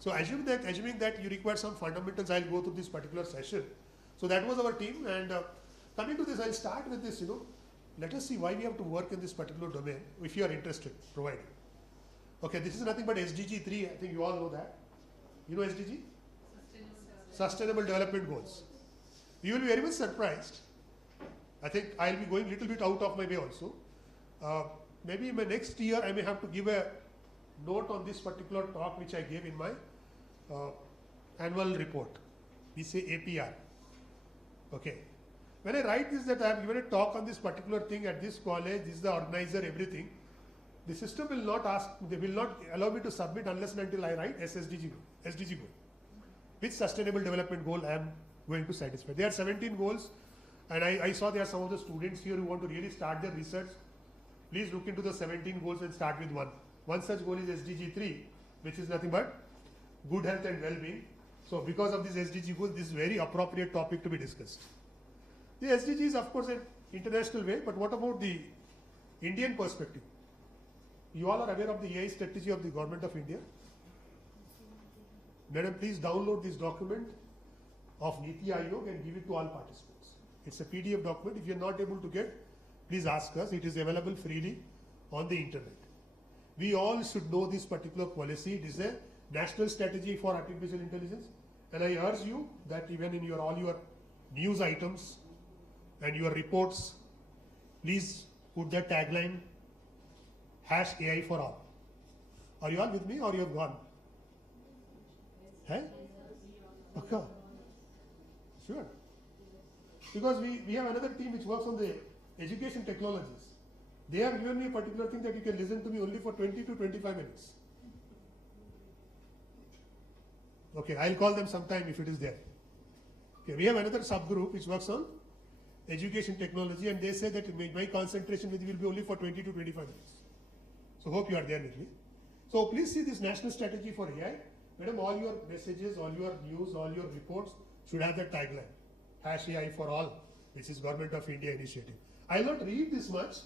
So assuming that you require some fundamentals, I'll go through this particular session. So that was our team, and coming to this, I'll start with this, let us see why we have to work in this particular domain, if you are interested, provided. Okay, this is nothing but SDG 3, I think you all know that. You know SDG? Sustainable Development Goals. You will be very much surprised. I think I'll be going a little bit out of my way also. Maybe in my next year, I may have to give a note on this particular talk which I gave in my annual report. We say APR. Okay. When I write this, that I have given a talk on this particular thing at this college, this is the organizer, everything. The system will not ask, they will not allow me to submit unless and until I write SDG goal. Which sustainable development goal I am going to satisfy. There are 17 goals, and I saw there are some of the students here who want to really start their research. Please look into the 17 goals and start with one. One such goal is SDG 3, which is nothing but good health and well-being. So because of this SDG goal, this is a very appropriate topic to be discussed. The SDG is of course an international way, but what about the Indian perspective? You all are aware of the AI strategy of the Government of India. Madam, please download this document of Niti Aayog and give it to all participants. It's a PDF document. If you're not able to get, please ask us. It is available freely on the internet. We all should know this particular policy. It is a national strategy for artificial intelligence. And I urge you that even in all your news items and your reports, please put the tagline #AI for all. Are you all with me or you have gone? Hey? Okay. Sure. Because we have another team which works on the education technologies. They have given me a particular thing that you can listen to me only for 20 to 25 minutes. Okay, I'll call them sometime if it is there. Okay, we have another subgroup which works on education technology, and they say that my concentration with you will be only for 20 to 25 minutes. So hope you are there with me. So please see this national strategy for AI. Madam, all your messages, all your news, all your reports should have that tagline, #AI for all, which is Government of India initiative. I'll not read this much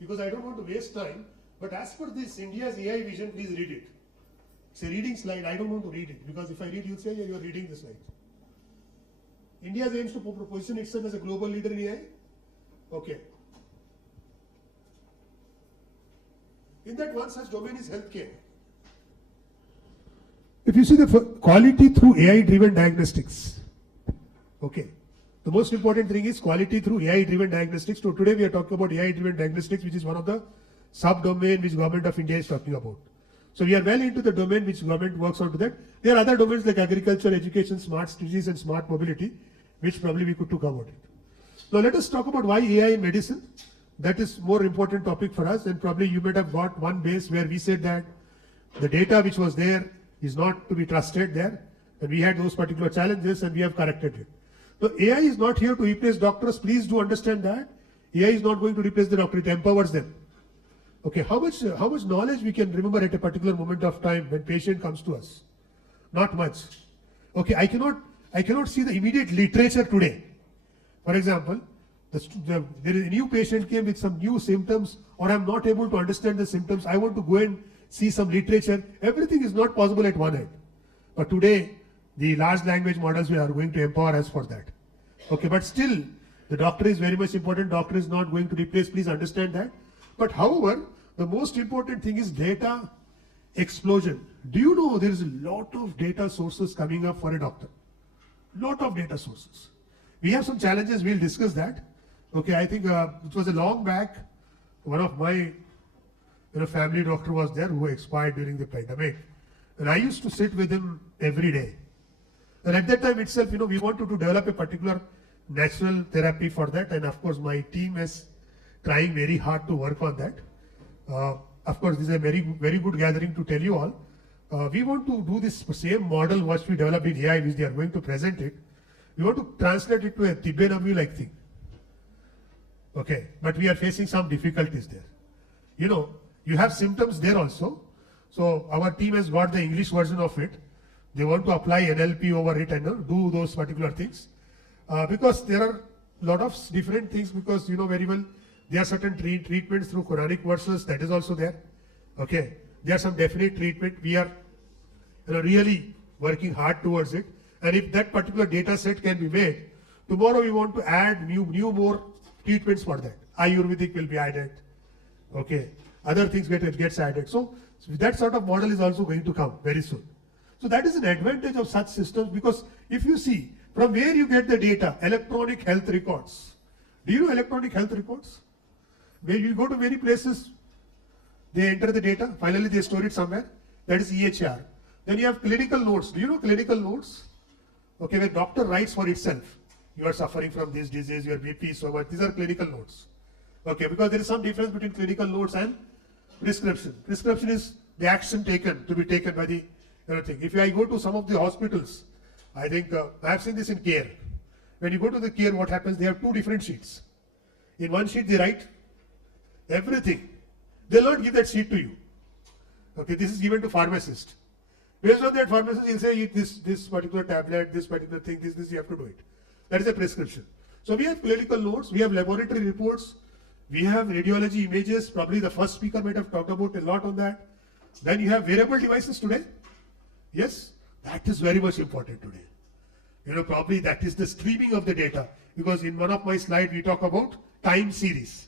because I don't want to waste time, but as per this India's AI vision, please read it. It's a reading slide. I don't want to read it because if I read, you'll say, yeah, you're reading the slide. India aims to position itself as a global leader in AI. Okay. In that one such domain is healthcare. If you see the quality through AI-driven diagnostics. Okay. The most important thing is quality through AI-driven diagnostics. So today we are talking about AI-driven diagnostics, which is one of the sub-domain which Government of India is talking about. So we are well into the domain which government works on to that. There are other domains like agriculture, education, smart cities and smart mobility, which probably we could talk about it. Now let us talk about why AI in medicine. That is more important topic for us, and probably you might have got one base where we said that the data which was there is not to be trusted there, and we had those particular challenges and we have corrected it. So AI is not here to replace doctors. Please do understand that. AI is not going to replace the doctor, it empowers them. Okay, how much knowledge we can remember at a particular moment of time when patient comes to us? Not much. Okay, I cannot see the immediate literature today. For example, there is a new patient came with some new symptoms, or I'm not able to understand the symptoms. I want to go and see some literature. Everything is not possible at one end. But today, the large language models are going to empower us for that. Okay, but still, the doctor is very much important. Doctor is not going to replace, please understand that. But however, the most important thing is data explosion. Do you know there is a lot of data sources coming up for a doctor? Lot of data sources. We have some challenges, we'll discuss that. Okay, I think it was a long back. One of my family doctor was there who expired during the pandemic. And I used to sit with him every day. And at that time itself, we wanted to develop a particular natural therapy for that. And of course, my team is trying very hard to work on that. Of course, this is a very, very good gathering to tell you all. We want to do this same model which we developed in AI, which they are going to present it. We want to translate it to a Tibetan-like thing. Okay, but we are facing some difficulties there. You have symptoms there also. So our team has got the English version of it. They want to apply NLP over it and do those particular things. Because there are a lot of different things, because very well, there are certain treatments through Quranic verses, that is also there. Okay, there are some definite treatment. We are really working hard towards it. And if that particular data set can be made, tomorrow we want to add more treatments for that. Ayurvedic will be added. Okay. Other things gets added. So that sort of model is also going to come very soon. So that is an advantage of such systems, because if you see from where you get the data, electronic health records. Do you know electronic health records? Where you go to many places, they enter the data, finally they store it somewhere. That is EHR. Then you have clinical notes. Do you know clinical notes? Okay, where doctor writes for itself. You are suffering from this disease, your BP is so much. These are clinical notes. Okay, because there is some difference between clinical notes and prescription. Prescription is the action taken, to be taken by the thing. If I go to some of the hospitals, I think I have seen this in care. When you go to the care, what happens? They have two different sheets. In one sheet, they write everything. They'll not give that sheet to you. Okay, this is given to pharmacist. Based on that, pharmacist will say, eat this particular tablet, this particular thing, this, you have to do it. That is a prescription. So we have clinical notes, we have laboratory reports, we have radiology images. Probably the first speaker might have talked about a lot on that. Then you have wearable devices today. Yes, that is very much important today. You know, probably that is the streaming of the data, because in one of my slides we talk about time series.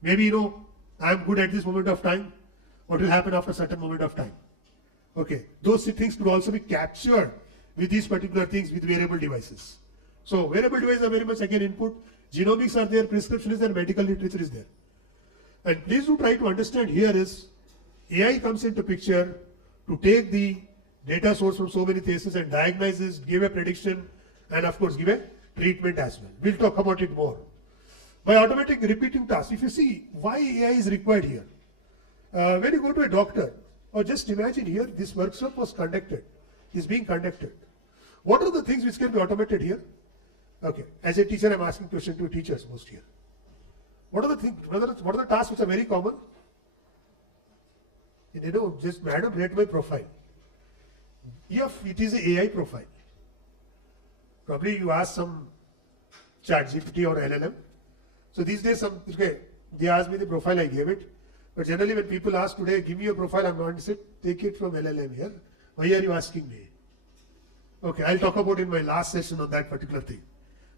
Maybe, you know, I am good at this moment of time. What will happen after a certain moment of time? Okay, those things could also be captured with these particular things with wearable devices. So wearable devices are very much again input. Genomics are there, prescription is there, medical literature is there. And please do try to understand here is AI comes into picture to take the data source from so many places and diagnose this, give a prediction, and of course give a treatment as well. We'll talk about it more. By automatic repeating tasks, if you see why AI is required here. When you go to a doctor, or just imagine here, this workshop was conducted, is being conducted. What are the things which can be automated here? Okay, as a teacher, I'm asking question to teachers most here. What are the things, what are the tasks which are very common? You know, just madam, rate my profile. If it is an AI profile, probably you ask some ChatGPT or LLM. So these days, okay, they asked me the profile, I gave it. But generally, when people ask today, give me a profile, I'm not saying, take it from LLM here. Why are you asking me? Okay, I'll talk about in my last session on that particular thing.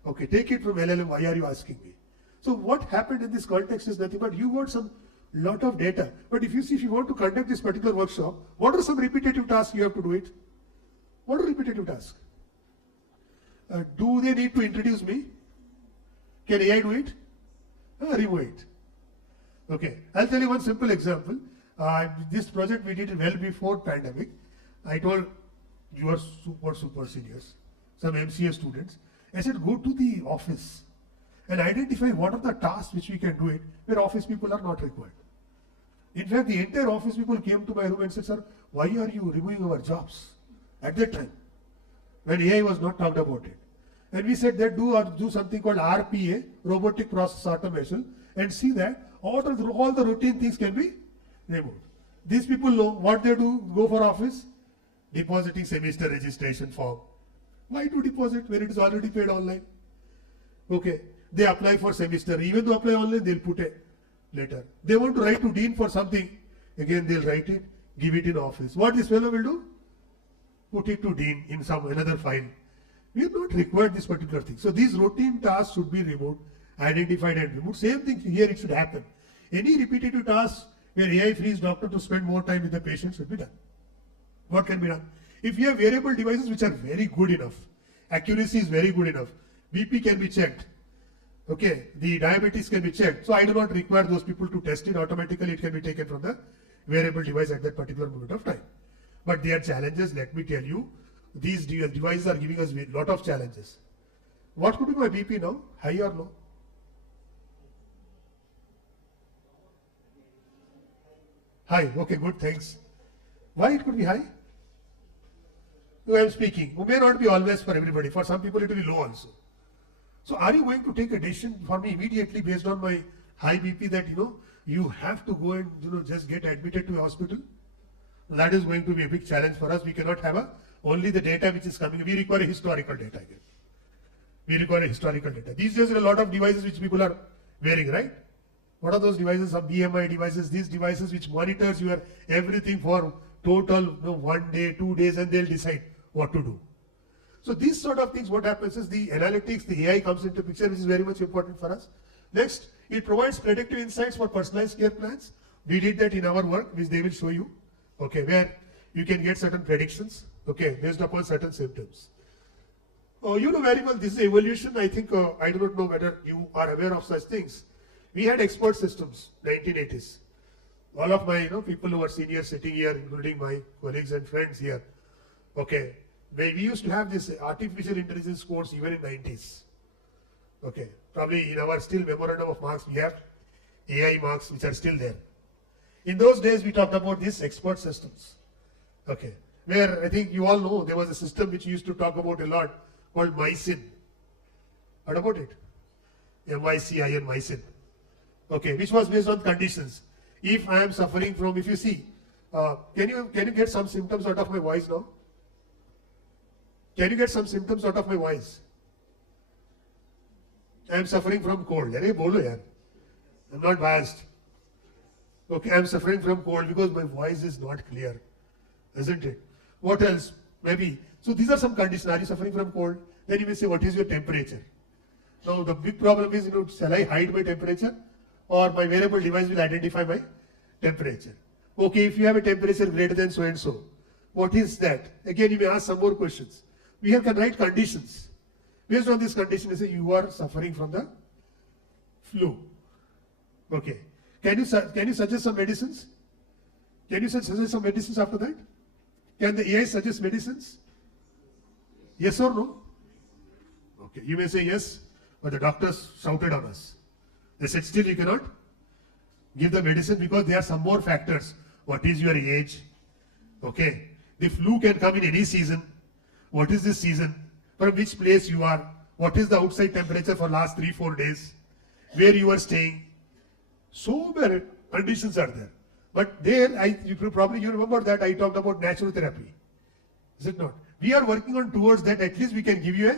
Okay, take it from LLM, why are you asking me? So what happened in this context is nothing but you got some lot of data. But if you see, if you want to conduct this particular workshop, what are some repetitive tasks you have to do it? What are repetitive tasks? Do they need to introduce me? Can AI do it? Remove it. Okay, I'll tell you one simple example. This project we did well before pandemic. I told you are super seniors, some MCA students. I said, go to the office and identify what are the tasks which we can do it where office people are not required. In fact, the entire office people came to my room and said, sir, why are you removing our jobs? At that time, when AI was not talked about it. And we said that do something called RPA, robotic process automation, and see that all the routine things can be removed. These people know what they do, go for office, depositing semester registration form. Why to deposit when it is already paid online? Okay, they apply for semester. Even though apply online, they'll put a letter. They want to write to dean for something. Again, they'll write it, give it in office. What this fellow will do? Put it to dean in some another file. We have not required this particular thing. So these routine tasks should be removed, identified and removed. Same thing here, it should happen. Any repetitive tasks where AI frees doctor to spend more time with the patient should be done. What can be done? If you have wearable devices which are very good enough, accuracy is very good enough, BP can be checked, okay, the diabetes can be checked. So I do not require those people to test it. Automatically it can be taken from the wearable device at that particular moment of time. But there are challenges, let me tell you. These devices are giving us a lot of challenges. What could be my BP now? High or low? High. Okay, good, thanks. Why it could be high? No, I am speaking. It may not be always for everybody. For some people it will be low also. So are you going to take a decision for me immediately based on my high BP that, you have to go and, just get admitted to a hospital? That is going to be a big challenge for us. We cannot have only the data which is coming. We require a historical data again. We require a historical data. These days there are a lot of devices which people are wearing, right? What are those devices? Some BMI devices, these devices which monitors your everything for total 1 day, 2 days, and they'll decide what to do. So these sort of things, what happens is the analytics, the AI comes into picture, which is very much important for us. Next, it provides predictive insights for personalized care plans. We did that in our work, which they will show you, okay, where you can get certain predictions, okay, based upon certain symptoms. You know very well, this is evolution. I think, I do not know whether you are aware of such things. We had expert systems, 1980s. All of my people who are seniors sitting here, including my colleagues and friends here, okay, we used to have this artificial intelligence course even in 90s. Okay, probably in our still memorandum of marks, we have AI marks which are still there. In those days, we talked about these expert systems. Okay, where I think you all know there was a system which we used to talk about a lot called MJCET. Heard about it? MJCET, MJCET. Okay, which was based on conditions. If I am suffering from, if you see, can you get some symptoms out of my voice now? Can you get some symptoms out of my voice? I am suffering from cold. I'm not biased. Okay, I am suffering from cold because my voice is not clear, isn't it? What else? Maybe. So these are some conditions. Are you suffering from cold? Then you may say, what is your temperature? Now the big problem is, shall I hide my temperature? Or my wearable device will identify my temperature. Okay, if you have a temperature greater than so and so, what is that? Again, you may ask some more questions. We can write conditions. Based on this condition, you say you are suffering from the flu. Okay. Can you suggest some medicines? Can you suggest some medicines after that? Can the AI suggest medicines? Yes or no? Okay. You may say yes, but the doctors shouted on us. They said still you cannot give the medicine because there are some more factors. What is your age? Okay. The flu can come in any season. What is this season? From which place you are? What is the outside temperature for last 3-4 days? Where you are staying? So many conditions are there. But there, you remember that I talked about natural therapy. Is it not? We are working on towards that. At least we can give you a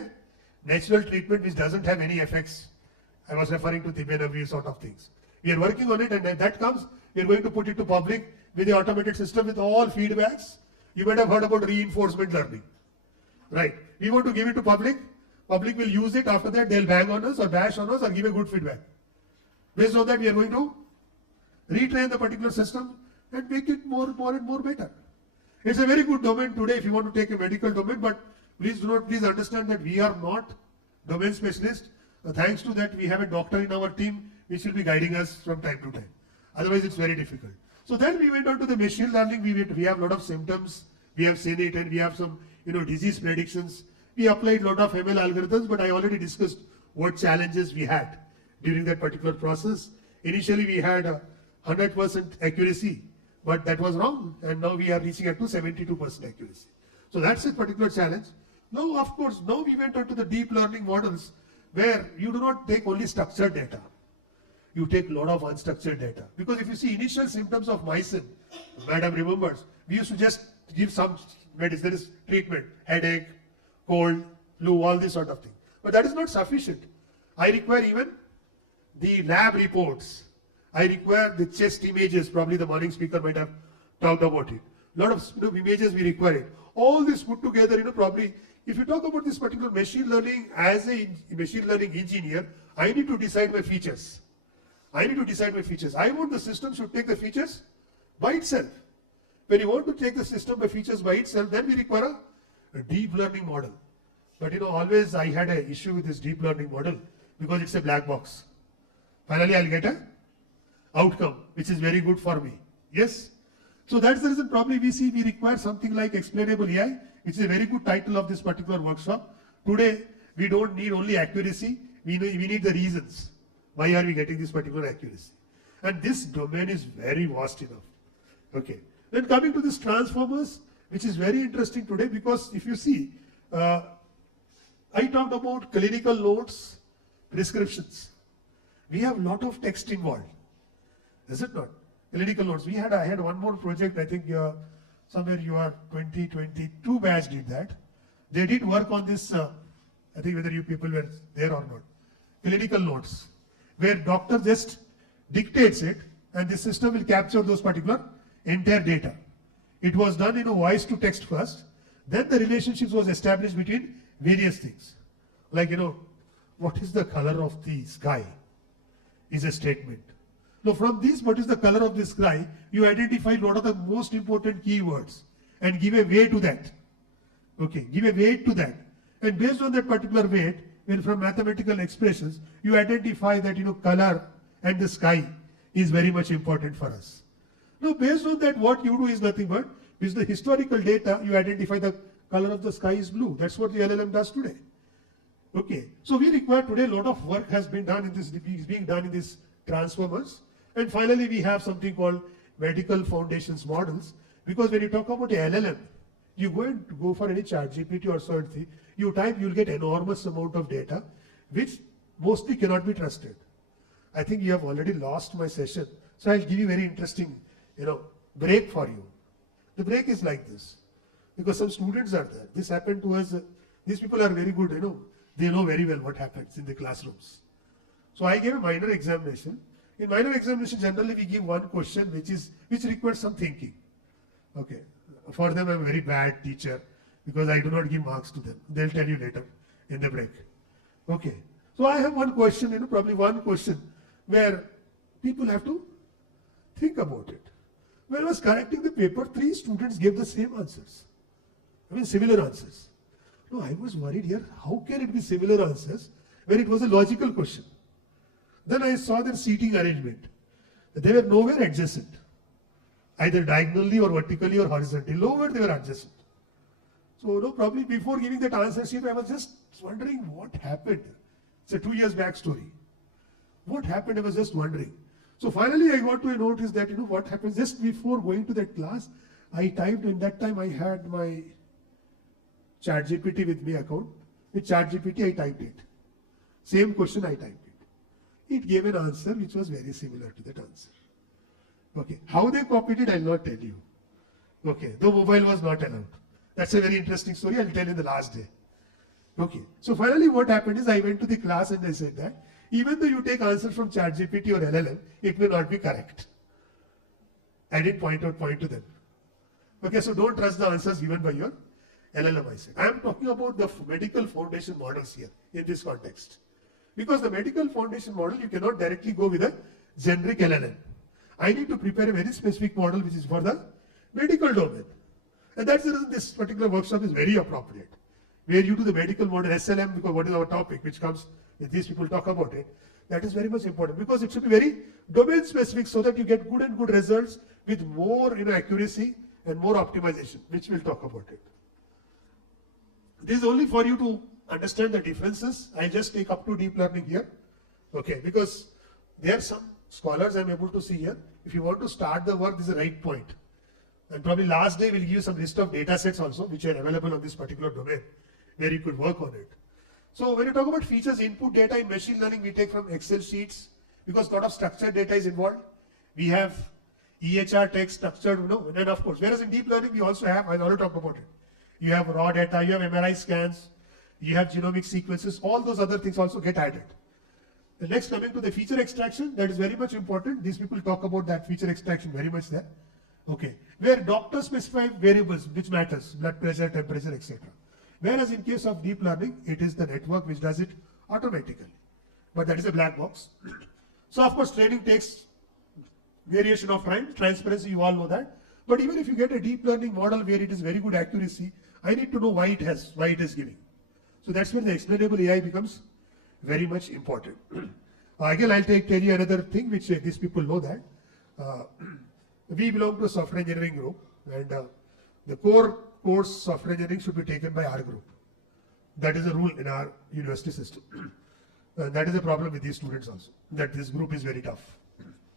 natural treatment which doesn't have any effects. I was referring to Tibenavi sort of things. We are working on it, and that comes, we are going to put it to public with the automated system with all feedbacks. You might have heard about reinforcement learning. Right. We want to give it to public. Public will use it. After that, they'll bang on us or bash on us or give a good feedback. Based on that, we are going to retrain the particular system and make it more and more better. It's a very good domain today if you want to take a medical domain, but please understand that we are not domain specialists. Thanks to that, we have a doctor in our team which will be guiding us from time to time. Otherwise, it's very difficult. So then we went on to the machine learning. We have a lot of symptoms. We have seen it, and we have some disease predictions. We applied a lot of ML algorithms, but I already discussed what challenges we had during that particular process. Initially, we had 100% accuracy, but that was wrong, and now we are reaching at to 72% accuracy. So that's a particular challenge. Now, of course, now we went on to the deep learning models where you do not take only structured data. You take a lot of unstructured data. Because if you see initial symptoms of mycin, madam remembers, we used to just give some medicine, there is treatment, headache, cold, flu, all this sort of thing. But that is not sufficient. I require even the lab reports. I require the chest images, probably the morning speaker might have talked about it. A lot of images we require it. All this put together, probably, if you talk about this particular machine learning, as a machine learning engineer, I need to decide my features. I want the system should take the features by itself. When you want to take the system by features by itself, then we require a deep learning model. But always I had an issue with this deep learning model because it's a black box. Finally, I'll get an outcome, which is very good for me. Yes? So that's the reason probably we require something like explainable AI, which is a very good title of this particular workshop. Today, we don't need only accuracy, we need the reasons. Why are we getting this particular accuracy? And this domain is very vast enough. Okay. Then coming to this transformers, which is very interesting today because if you see, I talked about clinical notes, prescriptions. We have a lot of text involved. Is it not? Clinical notes. I had one more project, I think somewhere you are 2022 batch did that. They did work on this, I think whether you people were there or not. Clinical notes, where doctor just dictates it and the system will capture those particular entire data. It was done in a voice to text first. Then the relationships was established between various things. Like, what is the color of the sky is a statement. Now from this, what is the color of the sky, you identify what are the most important keywords and give a weight to that. Okay, give a weight to that. And based on that particular weight, when from mathematical expressions, you identify that, color and the sky is very much important for us. Now, based on that, what you do is nothing but, with the historical data, you identify the color of the sky is blue. That's what the LLM does today. Okay, so we require today, a lot of work has been done in this, is being done in these transformers. And finally, we have something called medical foundations models. Because when you talk about a LLM, you go for any ChatGPT or something, you type, you'll get enormous amount of data, which mostly cannot be trusted. I think you have already lost my session. So I'll give you very interesting, break for you. The break is like this, because some students are there. This happened to us. These people are very good, they know very well what happens in the classrooms. So I gave a minor examination. In minor examination, generally we give one question which requires some thinking. Okay. For them, I'm a very bad teacher because I do not give marks to them. They'll tell you later in the break. Okay. So I have one question, probably one question where people have to think about it. When I was correcting the paper, 3 students gave the same answers. Similar answers. No, I was worried here, how can it be similar answers when it was a logical question? Then I saw their seating arrangement. They were nowhere adjacent, either diagonally or vertically or horizontally. Nowhere they were adjacent. So probably before giving that answer sheet, I was just wondering what happened. It's a 2 years back story. What happened, I was just wondering. So finally I got to notice that, what happens just before going to that class, I typed, in that time I had my ChatGPT with me account. With ChatGPT I typed it. Same question I typed it. It gave an answer which was very similar to that answer. Okay, how they copied it, I'll not tell you. Okay, the mobile was not allowed. That's a very interesting story, I'll tell you the last day. Okay, so finally what happened is I went to the class and I said that even though you take answer from ChatGPT or LLM, it may not be correct. I didn't point to them. Okay, so don't trust the answers given by your LLM, I said. I am talking about the medical foundation models here in this context. Because the medical foundation model, you cannot directly go with a generic LLM. I need to prepare a very specific model which is for the medical domain. And that's the reason this particular workshop is very appropriate. Where you do the medical model SLM, because what is our topic, which comes with these people talk about it. That is very much important because it should be very domain specific so that you get good results with more accuracy and more optimization, which we'll talk about it. This is only for you to understand the differences. I just take up to deep learning here. Okay, because there are some scholars I'm able to see here. If you want to start the work, this is the right point. And probably last day we'll give you some list of data sets also, which are available on this particular domain, where you could work on it. So when you talk about features, input data in machine learning, we take from Excel sheets, because a lot of structured data is involved. We have EHR text structured, and of course, whereas in deep learning, we also have, I already talked about it. You have raw data, you have MRI scans, you have genomic sequences, all those other things also get added. The next, coming to the feature extraction, that is very much important. These people talk about that feature extraction very much there. Okay, where doctors specify variables which matters, blood pressure, temperature, etc. Whereas in case of deep learning, it is the network which does it automatically. But that is a black box. So of course, training takes variation of time, transparency, you all know that. But even if you get a deep learning model where it is very good accuracy, I need to know why it is giving. So that's where the explainable AI becomes very much important. Again, I'll tell you another thing which these people know that. We belong to a software engineering group, and the core course software engineering should be taken by our group. That is a rule in our university system. That is a problem with these students also, that this group is very tough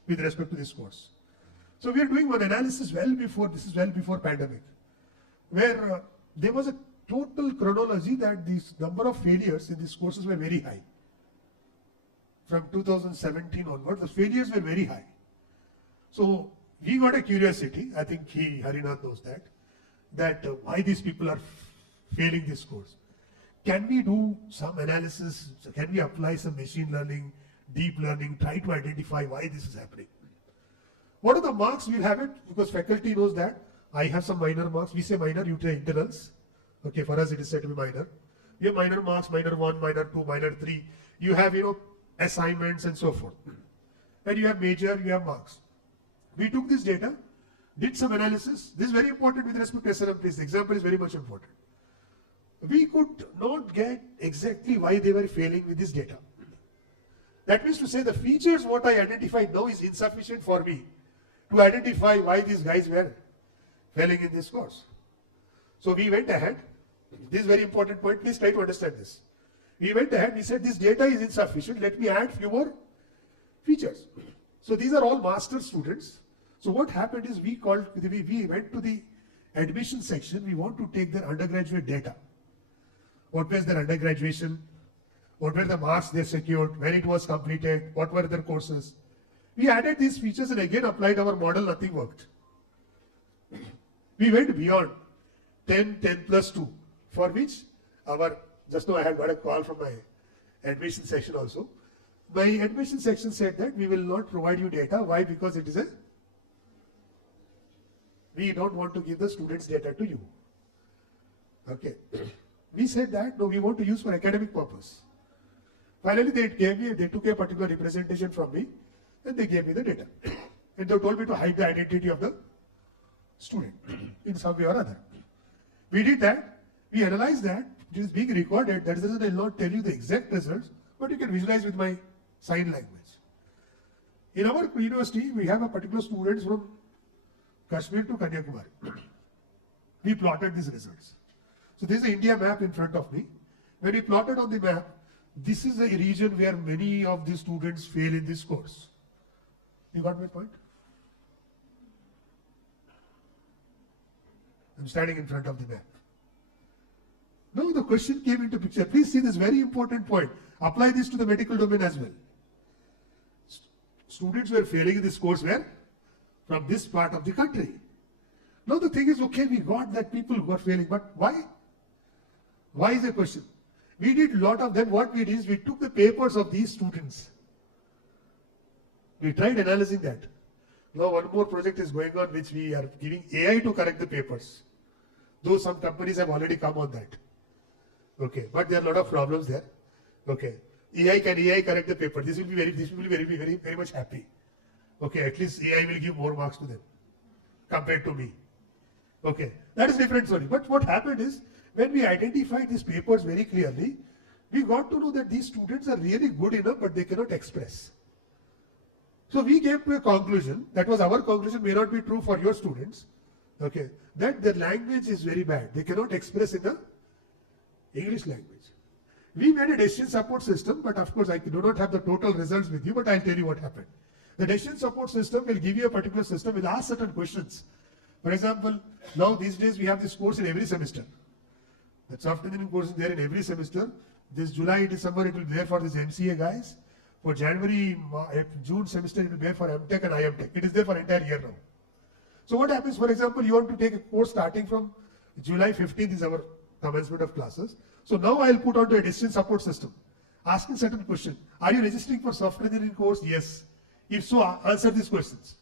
with respect to this course. So we are doing one analysis well before pandemic, where there was a total chronology that the number of failures in these courses were very high. From 2017 onward, the failures were very high. So we got a curiosity, I think Harinath knows that why these people are failing this course. Can we do some analysis? Can we apply some machine learning, deep learning, try to identify why this is happening? What are the marks? We'll have it because faculty knows that. I have some minor marks. We say minor, you say internals. Okay, for us it is said to be minor. You have minor marks, minor 1, minor 2, minor 3. You have, assignments and so forth. And you have major, you have marks. We took this data, did some analysis. This is very important with respect to SLM, please. The example is very much important. We could not get exactly why they were failing with this data. That means to say the features what I identified now is insufficient for me to identify why these guys were failing in this course. So we went ahead. This is very important point. Please try to understand this. We went ahead. We said this data is insufficient. Let me add few more features. So these are all master students. So what happened is we went to the admission section. We want to take their undergraduate data. What was their undergraduation? What were the marks they secured? When it was completed? What were their courses? We added these features and again applied our model. Nothing worked. We went beyond 10, 10 plus 2, for which just now I had got a call from my admission section also. My admission section said that we will not provide you data. Why? Because it is we don't want to give the students data to you. Okay. We said that, no, we want to use for academic purpose. Finally, they took a particular representation from me and they gave me the data. And they told me to hide the identity of the student in some way or other. We did that. We analyzed that. It is being recorded. That is, I will not tell you the exact results, but you can visualize with my sign language. In our university, we have a particular students from Kashmir to Kanyakumari. We plotted these results. So this is the India map in front of me. When we plotted on the map, this is a region where many of the students fail in this course. You got my point? I'm standing in front of the map. Now the question came into picture. Please see this very important point. Apply this to the medical domain as well. Students were failing in this course where? From this part of the country. Now the thing is, okay, we got that people who are failing, but why? Why is the question? We did a lot of them. What we did is we took the papers of these students. We tried analyzing that. Now one more project is going on which we are giving AI to correct the papers. Though some companies have already come on that. Okay, but there are a lot of problems there. Okay, can AI correct the paper? This will be very much happy. Okay, at least AI will give more marks to them compared to me. Okay, that is different story. But what happened is, when we identified these papers very clearly, we got to know that these students are really good enough, but they cannot express. So we came to a conclusion, that was our conclusion, may not be true for your students, okay, that their language is very bad. They cannot express in the English language. We made a decision support system, but of course I do not have the total results with you, but I'll tell you what happened. The decision support system will give you a particular system, will ask certain questions. For example, now these days we have this course in every semester. The software engineering course is there in every semester. This July, December, it will be there for this MCA guys. For January, June semester, it will be there for MTech and IMTech. It is there for entire year now. So what happens, for example, you want to take a course starting from July 15th is our commencement of classes. So now I'll put onto a decision support system, asking certain question. Are you registering for software engineering course? Yes. If so, answer these questions.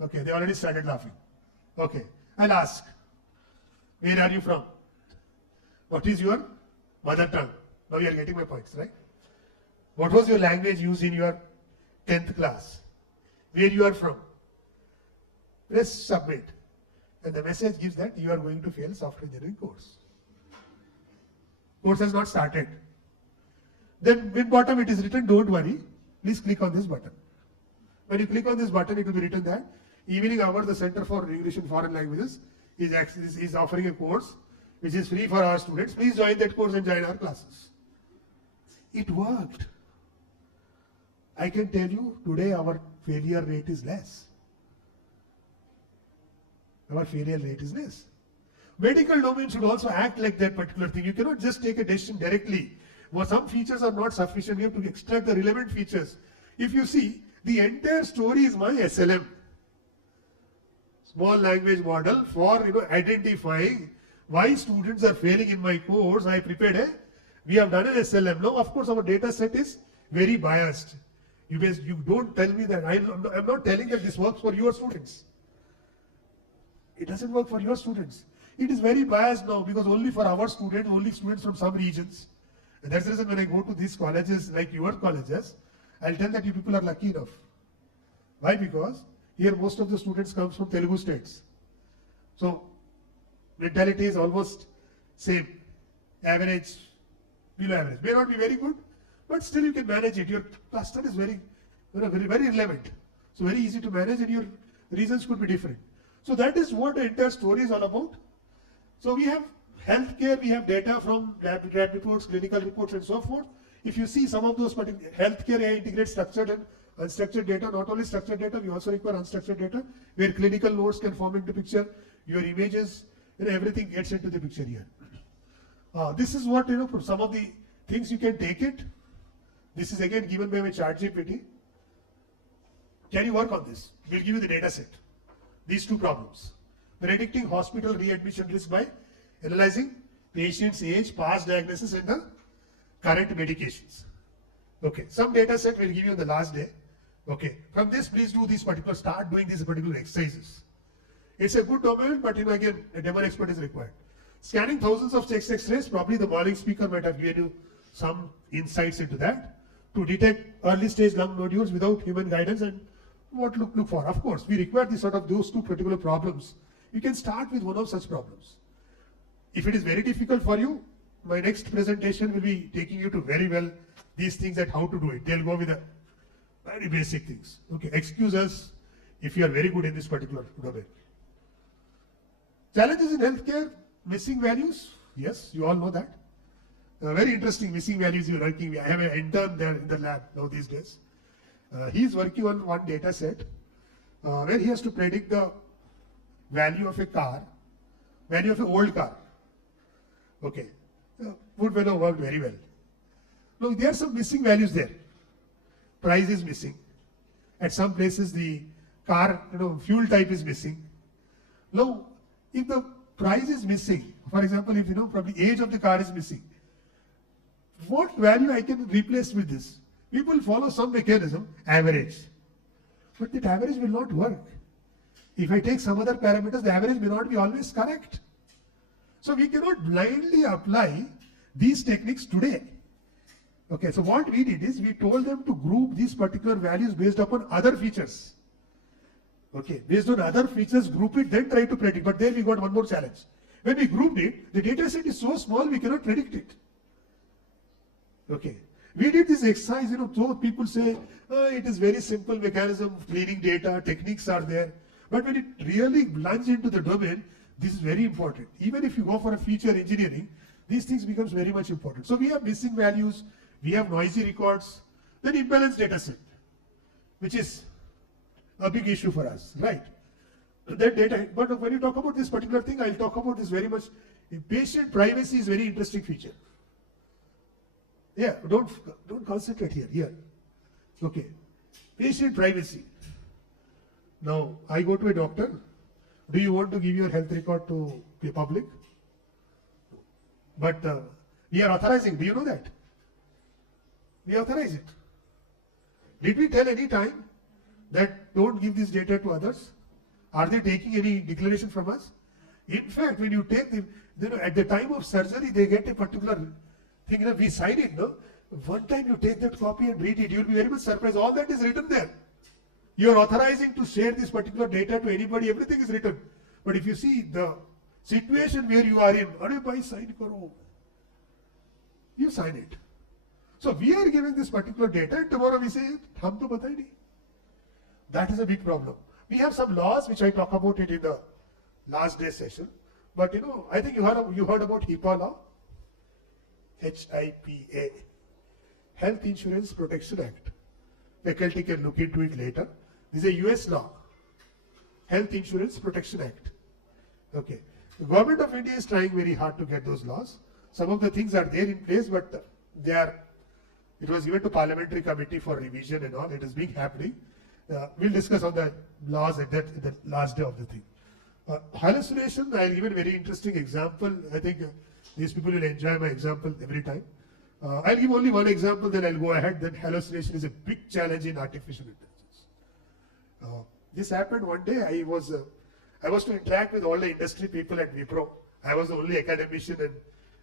Okay, they already started laughing. Okay, I'll ask, where are you from? What is your mother tongue? Now you are getting my points, right? What was your language used in your 10th class? Where you are from? Press submit. And the message gives that you are going to fail software engineering course. Course has not started. Then in bottom it is written, don't worry, please click on this button. When you click on this button, it will be written that evening hour, the Center for English and Foreign Languages is offering a course which is free for our students. Please join that course and join our classes. It worked. I can tell you today our failure rate is less. Our failure rate is less. Medical domain should also act like that particular thing. You cannot just take a decision directly. Well, some features are not sufficient. You have to extract the relevant features. If you see, the entire story is my SLM. Small language model for identifying why students are failing in my course. I prepared we have done an SLM. Now, of course, our data set is very biased. You don't tell me that. I'm not telling that this works for your students. it doesn't work for your students. It is very biased now because only for our students, only students from some regions. And that's the reason when I go to these colleges, like your colleges, I'll tell that you people are lucky enough. Why? Because here most of the students come from Telugu states. So mentality is almost same, average, below average. May not be very good, but still you can manage it. Your cluster is very relevant. So very easy to manage and your reasons could be different. So that is what the entire story is all about. So we have healthcare, we have data from lab reports, clinical reports and so forth. If you see some of those particular healthcare AI integrates structured and unstructured data, not only structured data, we also require unstructured data where clinical notes can form into picture, your images, everything gets into the picture here. This is what, for some of the things you can take it. This is again given by my ChatGPT. Can you work on this? We'll give you the data set. These two problems. Predicting hospital readmission risk by analyzing patient's age, past diagnosis and the current medications. Okay, some data set we'll give you on the last day. Okay, from this please do these particular, start doing these particular exercises. It's a good domain, but again, a domain expert is required. Scanning thousands of chest X-rays, probably the morning speaker might have given you some insights into that. To detect early stage lung nodules without human guidance and what look for. Of course, we require those two particular problems. You can start with one of such problems. If it is very difficult for you, my next presentation will be taking you to very well these things at how to do it. They'll go with the very basic things. Okay, excuse us if you are very good in this particular domain. Challenges in healthcare, missing values. Yes, you all know that. Very interesting missing values you're working. I have an intern there in the lab now these days. He's working on one data set where he has to predict the value of a car, value of an old car. Okay, Woodfellow worked very well. Now there are some missing values there. Price is missing. At some places the car, fuel type is missing. Now, if the price is missing, for example, if probably age of the car is missing, what value I can replace with this? People follow some mechanism, average. But that average will not work. If I take some other parameters, the average may not be always correct. So we cannot blindly apply these techniques today. Okay, so what we did is we told them to group these particular values based upon other features. Okay, based on other features, group it, then try to predict. But there we got one more challenge. When we grouped it, the data set is so small we cannot predict it. Okay, we did this exercise, so people say, it is very simple mechanism of cleaning data, techniques are there. But when it really plunges into the domain, this is very important. Even if you go for a feature engineering, these things becomes very much important. So we have missing values, we have noisy records, then imbalanced data set, which is a big issue for us, right? That data, but when you talk about this particular thing, I'll talk about this very much. Patient privacy is very interesting feature. Yeah, don't concentrate here. Okay, patient privacy. Now, I go to a doctor. Do you want to give your health record to the public? But we are authorizing. Do you know that? We authorize it. Did we tell any time that don't give this data to others? Are they taking any declaration from us? In fact, when you take them, at the time of surgery, they get a particular thing. We sign it. No? One time you take that copy and read it, you'll be very much surprised. All that is written there. You are authorizing to share this particular data to anybody. Everything is written. But if you see the situation where you are in, you sign it. So we are giving this particular data and tomorrow we say, hum to bata hi nahi. That is a big problem. We have some laws which I talk about it in the last day session. But I think you heard about HIPAA law. HIPAA. Health Insurance Protection Act. Faculty can look into it later. This is a US law. Health Insurance Protection Act. Okay. The government of India is trying very hard to get those laws. Some of the things are there in place, but it was given to parliamentary committee for revision and all. It is being happening. We'll discuss on the laws at the last day of the thing. Hallucination, I'll give a very interesting example. I think these people will enjoy my example every time. I'll give only one example, then I'll go ahead. Then hallucination is a big challenge in artificial intelligence. This happened one day. I was to interact with all the industry people at Wipro. I was the only academician, and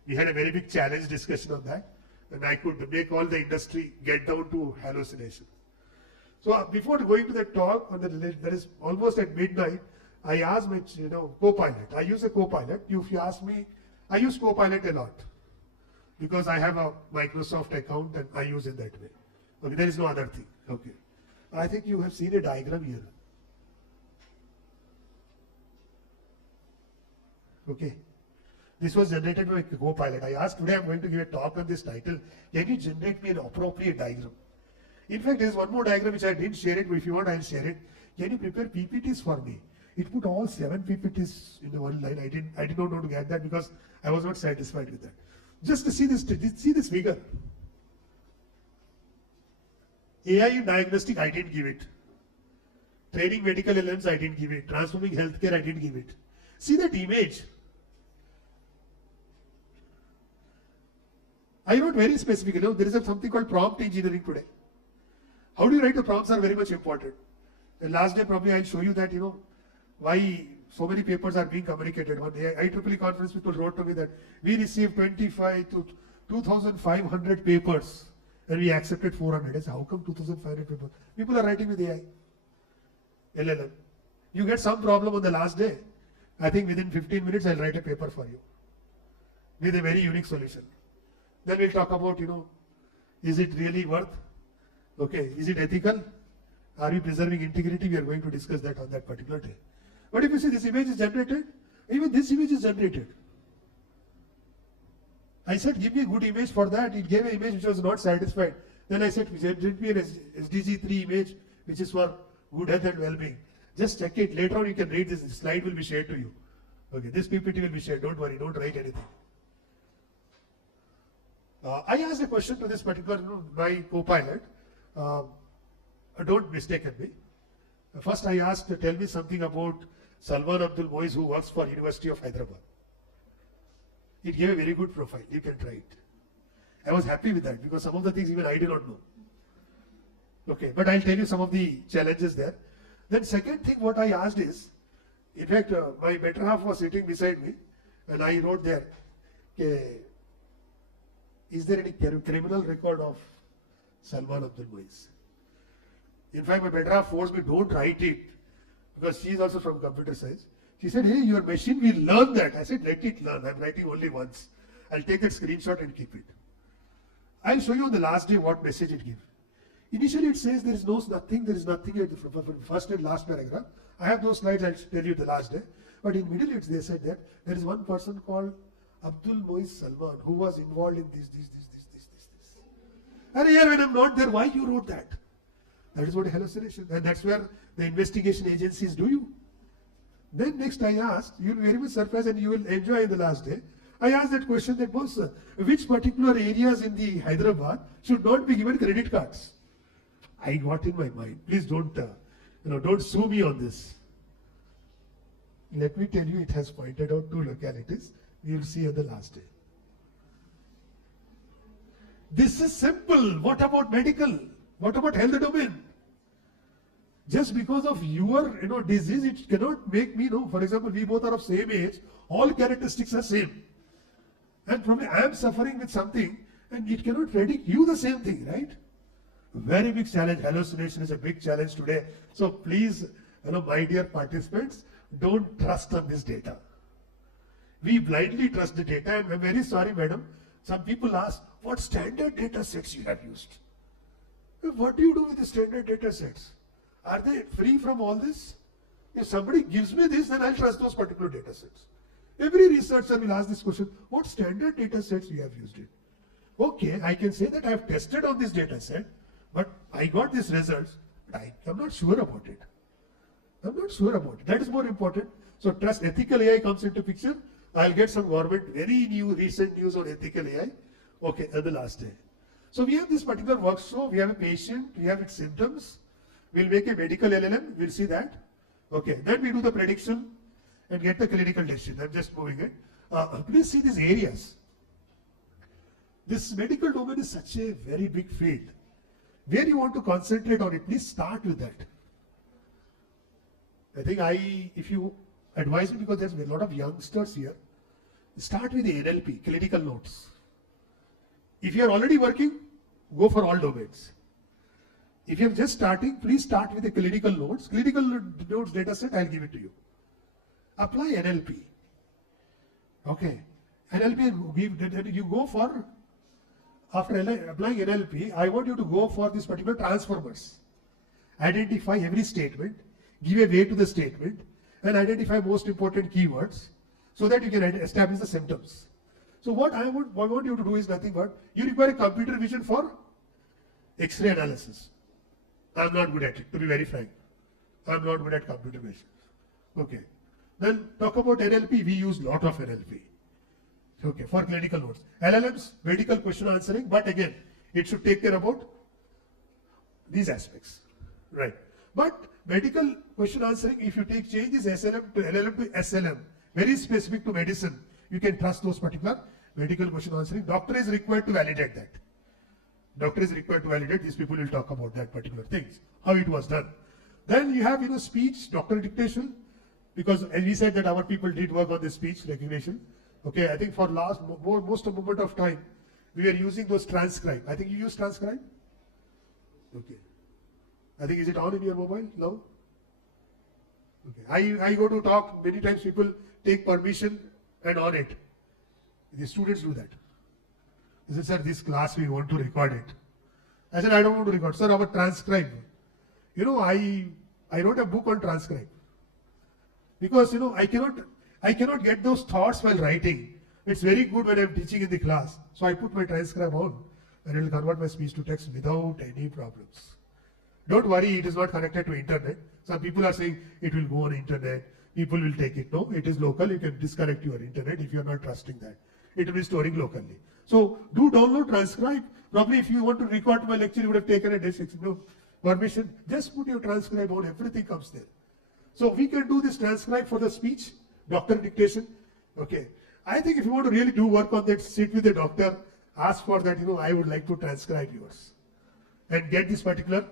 we had a very big challenge discussion on that. And I could make all the industry get down to hallucination. So before going to the talk, that is almost at midnight, I asked my co-pilot. I use a co-pilot. If you ask me, I use co-pilot a lot because I have a Microsoft account and I use it that way. Okay, there is no other thing. Okay, I think you have seen a diagram here. Okay, this was generated by co-pilot. I asked today I'm going to give a talk on this title. Can you generate me an appropriate diagram? In fact, there is one more diagram which I didn't share it, but if you want, I'll share it. Can you prepare PPTs for me? It put all 7 PPTs in the one line. I did not know to get that because I was not satisfied with that. Just to see this figure. AI in diagnostic, I didn't give it. Training medical LLMs, I didn't give it. Transforming healthcare, I didn't give it. See that image. I wrote very specific. There is something called prompt engineering today. How do you write the prompts are very much important. The last day probably I'll show you that, why so many papers are being communicated. One IEEE conference people wrote to me that we received 25 to 2,500 papers and we accepted 400. I said, how come 2,500 papers? People are writing with AI, LLM. You get some problem on the last day. I think within 15 minutes I'll write a paper for you with a very unique solution. Then we'll talk about, is it really worth? Okay, is it ethical? Are we preserving integrity? We are going to discuss that on that particular day. But if you see this image is generated, even this image is generated. I said, give me a good image for that. It gave an image which was not satisfied. Then I said, generate me an SDG 3 image, which is for good health and well-being. Just check it. Later on, you can read this. The slide will be shared to you. Okay, this PPT will be shared. Don't worry. Don't write anything. I asked a question to this particular, my co-pilot. Don't mistake me. First, I asked, tell me something about Salman Abdul Moiz, who works for University of Hyderabad. It gave a very good profile. You can try it. I was happy with that because some of the things even I did not know. Okay, but I'll tell you some of the challenges there. Then second thing what I asked is, in fact, my better half was sitting beside me and I wrote there, is there any criminal record of Salman Abdul Moiz? In fact, my better half forced me, don't write it, because she is also from computer science. She said, hey, your machine will learn that. I said, let it learn. I'm writing only once. I'll take that screenshot and keep it. I'll show you on the last day what message it gives. Initially, it says there is nothing at the first and last paragraph. I have those slides, I'll tell you the last day. But in middle, they said that there is one person called Abdul Moiz Salman who was involved in this. And here, when I'm not there, why you wrote that? That is what a hallucination. And that's where the investigation agencies do you. Then next I asked, you will be very much surprised and you will enjoy the last day. I asked that question that boss, which particular areas in the Hyderabad should not be given credit cards? I got in my mind. Please don't, don't sue me on this. Let me tell you, it has pointed out 2 localities. You will see on the last day. This is simple. What about medical? What about health domain? Just because of your disease, it cannot make me know. For example, we both are of same age. All characteristics are same. And probably I am suffering with something and it cannot predict you the same thing, right? Very big challenge. Hallucination is a big challenge today. So please, my dear participants, don't trust on this data. We blindly trust the data, and I'm very sorry, madam. Some people ask, what standard data sets you have used? What do you do with the standard data sets? Are they free from all this? If somebody gives me this, then I'll trust those particular data sets. Every researcher will ask this question, what standard data sets you have used it? Okay, I can say that I have tested on this data set, but I got these results, but I'm not sure about it. I'm not sure about it. That is more important. So trust. Ethical AI comes into picture. I'll get some government, very recent news on ethical AI. Okay, at the last day. So we have this particular workflow. We have a patient, we have its symptoms. We'll make a medical LLM, we'll see that. Okay, then we do the prediction and get the clinical decision. I'm just moving it. Please see these areas. This medical domain is such a very big field. Where you want to concentrate on it, please start with that. I think if you advise me, because there's a lot of youngsters here, start with the NLP, clinical notes. If you are already working, go for all domains. If you're just starting, please start with the clinical notes. Clinical notes data set, I'll give it to you. Apply NLP. Okay. NLP, you go for, after applying NLP, I want you to go for this particular transformers. Identify every statement, give a weight to the statement, and identify most important keywords so that you can establish the symptoms. So what I want you to do is nothing but, you require a computer vision for X-ray analysis. I'm not good at it, to be very frank. I'm not good at computer vision. Okay. Then talk about NLP, we use lot of NLP. Okay, for clinical notes. LLMs, medical question answering, but again, it should take care about these aspects. Right. But medical question answering, if you change this SLM to LLM to SLM, very specific to medicine, you can trust those particular medical question answering. Doctor is required to validate that. Doctor is required to validate. These people will talk about that particular things, how it was done. Then you have, speech, doctor dictation, because as we said that our people did work on the speech recognition. Okay, I think for most moment of time, we were using those transcribe. I think you use transcribe? Okay. I think, is it on in your mobile? No? Okay. I go to talk, many times people take permission and on it. The students do that. They said, sir, this class we want to record it. I said, I don't want to record. Sir, our transcribe. I wrote a book on transcribe. Because, I cannot get those thoughts while writing. It's very good when I'm teaching in the class. So I put my transcribe on and it will convert my speech to text without any problems. Don't worry, it is not connected to internet. Some people are saying it will go on internet. People will take it. No, it is local. You can disconnect your internet if you are not trusting that. It will be storing locally. So do download, transcribe. Probably if you want to record my lecture, you would have taken a day 6. No permission. Just put your transcribe on. Everything comes there. So we can do this transcribe for the speech, doctor dictation. Okay. I think if you want to really do work on that, sit with the doctor, ask for that, I would like to transcribe yours. And get this particular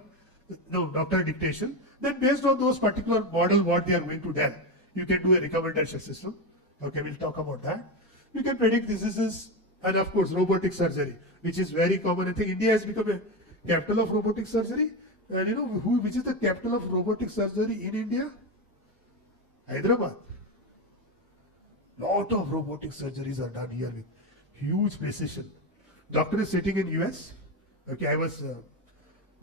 doctor dictation. Then based on those particular model, what they are going to tell, you can do a recommendation system. Okay, we'll talk about that. You can predict diseases, and of course, robotic surgery, which is very common. I think India has become a capital of robotic surgery. And which is the capital of robotic surgery in India? Hyderabad. Lot of robotic surgeries are done here with huge precision. Doctor is sitting in US. Okay, I was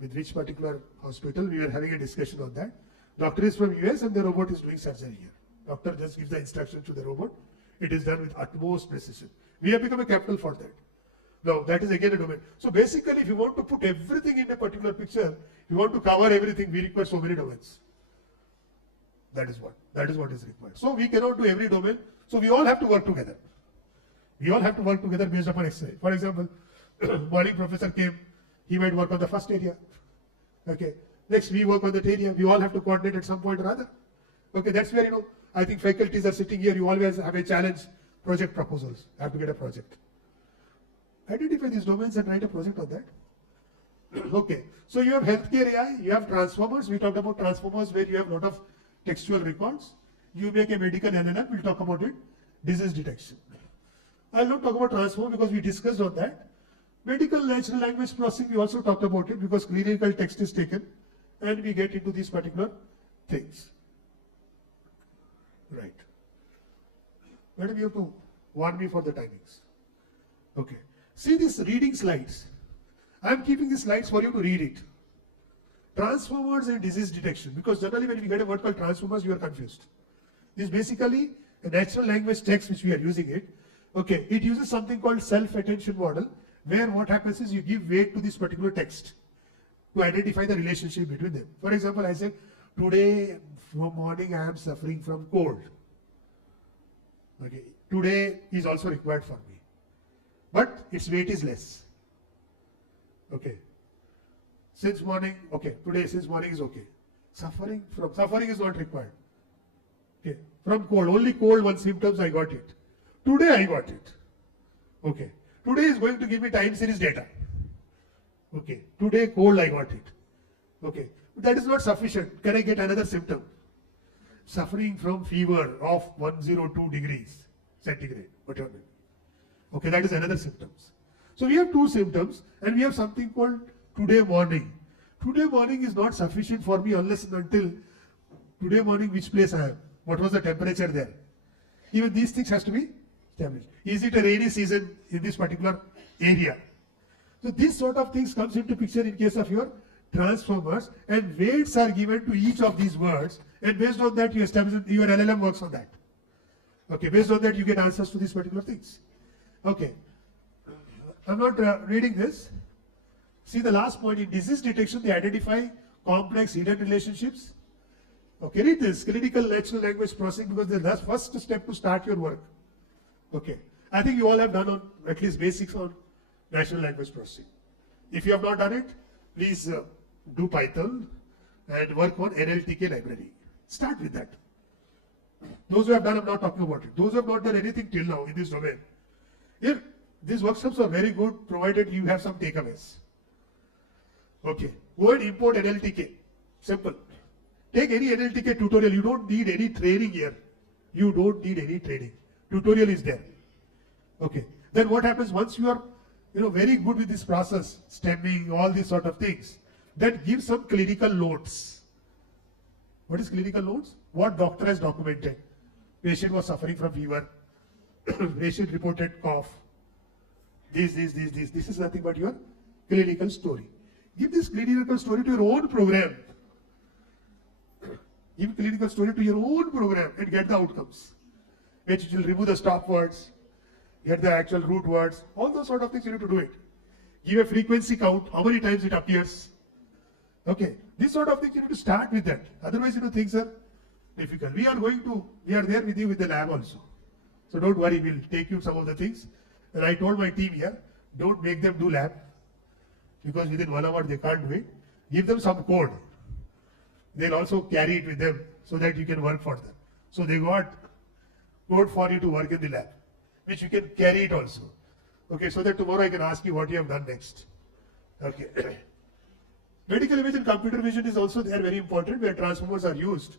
with which particular hospital, we were having a discussion on that. Doctor is from US and the robot is doing surgery here. Doctor just gives the instruction to the robot. It is done with utmost precision. We have become a capital for that. Now, that is again a domain. So basically, if you want to put everything in a particular picture, if you want to cover everything, we require so many domains. That is what is required. So we cannot do every domain. So we all have to work together. We all have to work together based upon exercise. For example, morning professor came, he might work on the first area. Okay. Next, we work on that area. We all have to coordinate at some point or other. Okay, that's where, I think faculties are sitting here. You always have a challenge, project proposals. Have to get a project. Identify these domains and write a project on that. Okay. So you have healthcare AI, you have transformers. We talked about transformers where you have a lot of textual records. You make a medical LLM, we'll talk about it. Disease detection. I'll not talk about transform because we discussed on that. Medical natural language processing, we also talked about it because clinical text is taken and we get into these particular things. Right. Madam, you have to warn me for the timings. Okay. See these reading slides. I'm keeping these slides for you to read it. Transformers and disease detection, because generally when we get a word called transformers, you are confused. This is basically a natural language text which we are using it. Okay, it uses something called self-attention model, where what happens is you give weight to this particular text to identify the relationship between them. For example, I say, today from morning I am suffering from cold. Okay, today is also required for me, but its weight is less. Okay. Since morning, okay, today since morning is okay. Suffering is not required. Okay, from cold, only cold one symptoms I got it. Today I got it. Okay, today is going to give me time series data. Okay, today cold I got it. Okay, but that is not sufficient. Can I get another symptom? suffering from fever of 102 degrees centigrade, whatever. Okay, that is another symptoms. So we have two symptoms and we have something called today morning. Today morning is not sufficient for me unless and until today morning which place I am, what was the temperature there. Even these things has to be established. Is it a rainy season in this particular area? So this sort of things comes into picture in case of your transformers, and weights are given to each of these words, and based on that you establish, your LLM works on that. Okay, based on that you get answers to these particular things. Okay, I'm not reading this. See the last point, in disease detection they identify complex hidden relationships. Okay, read this, clinical natural language processing, because that's the first step to start your work. Okay, I think you all have done on at least basics on natural language processing. If you have not done it, please do Python and work on NLTK library. Start with that. Those who have done, I'm not talking about it. Those who have not done anything till now in this domain. Here, these workshops are very good provided you have some takeaways. Okay, go and import NLTK. Simple. Take any NLTK tutorial. You don't need any training here. You don't need any training. Tutorial is there. Okay. Then what happens once you are very good with this process, stemming, all these sort of things, then give some clinical notes. What is clinical notes? What doctor has documented. Patient was suffering from fever. Patient reported cough. This is nothing but your clinical story. Give this clinical story to your own program. Give clinical story to your own program and get the outcomes. Which will remove the stop words, get the actual root words, all those sort of things you need to do it. Give a frequency count, how many times it appears. Okay, this sort of things you need to start with that. Otherwise, things are difficult. We are there with you with the lab also. So don't worry, we'll take you some of the things. And I told my team here, don't make them do lab, because within 1 hour they can't do it. Give them some code. They'll also carry it with them so that you can work for them. So they got code for you to work in the lab, which you can carry it also. Okay, so that tomorrow I can ask you what you have done next. Okay. Medical image and computer vision is also there, very important, where transformers are used.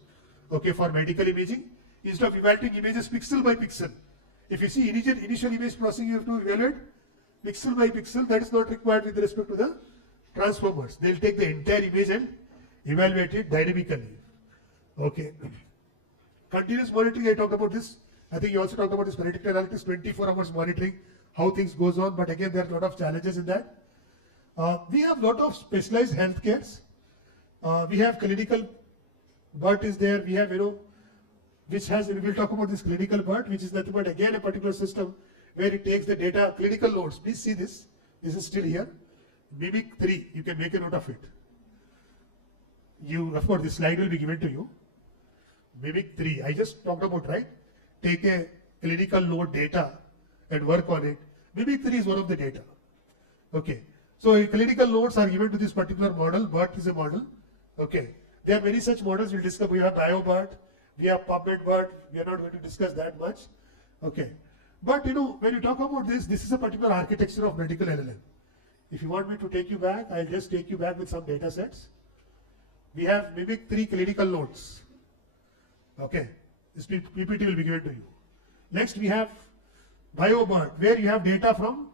Okay, for medical imaging, instead of evaluating images pixel by pixel. If you see initial image processing, you have to evaluate pixel by pixel. That is not required with respect to the transformers. They'll take the entire image and evaluate it dynamically. Okay. Continuous monitoring, I talked about this. I think you also talked about this predictive analytics, 24 hours monitoring, how things goes on. But again, there are a lot of challenges in that. We have a lot of specialized healthcares. We have clinical BERT is there. We have, which has, we'll talk about this clinical BERT, which is nothing but again a particular system where it takes the data, clinical nodes. Please see this. This is still here. Mimic 3, you can make a note of it. Of course, this slide will be given to you. Mimic 3, I just talked about, right? Take a clinical node data and work on it. Mimic 3 is one of the data. Okay. So clinical nodes are given to this particular model. BERT is a model. Okay. There are many such models we'll discuss. We have BioBERT, we have PubMed BERT. We are not going to discuss that much. Okay. But when you talk about this is a particular architecture of medical LLM. If you want me to take you back, I'll just take you back with some data sets. We have Mimic 3 clinical nodes. Okay. This PPT will be given to you. Next we have BioBERT, where you have data from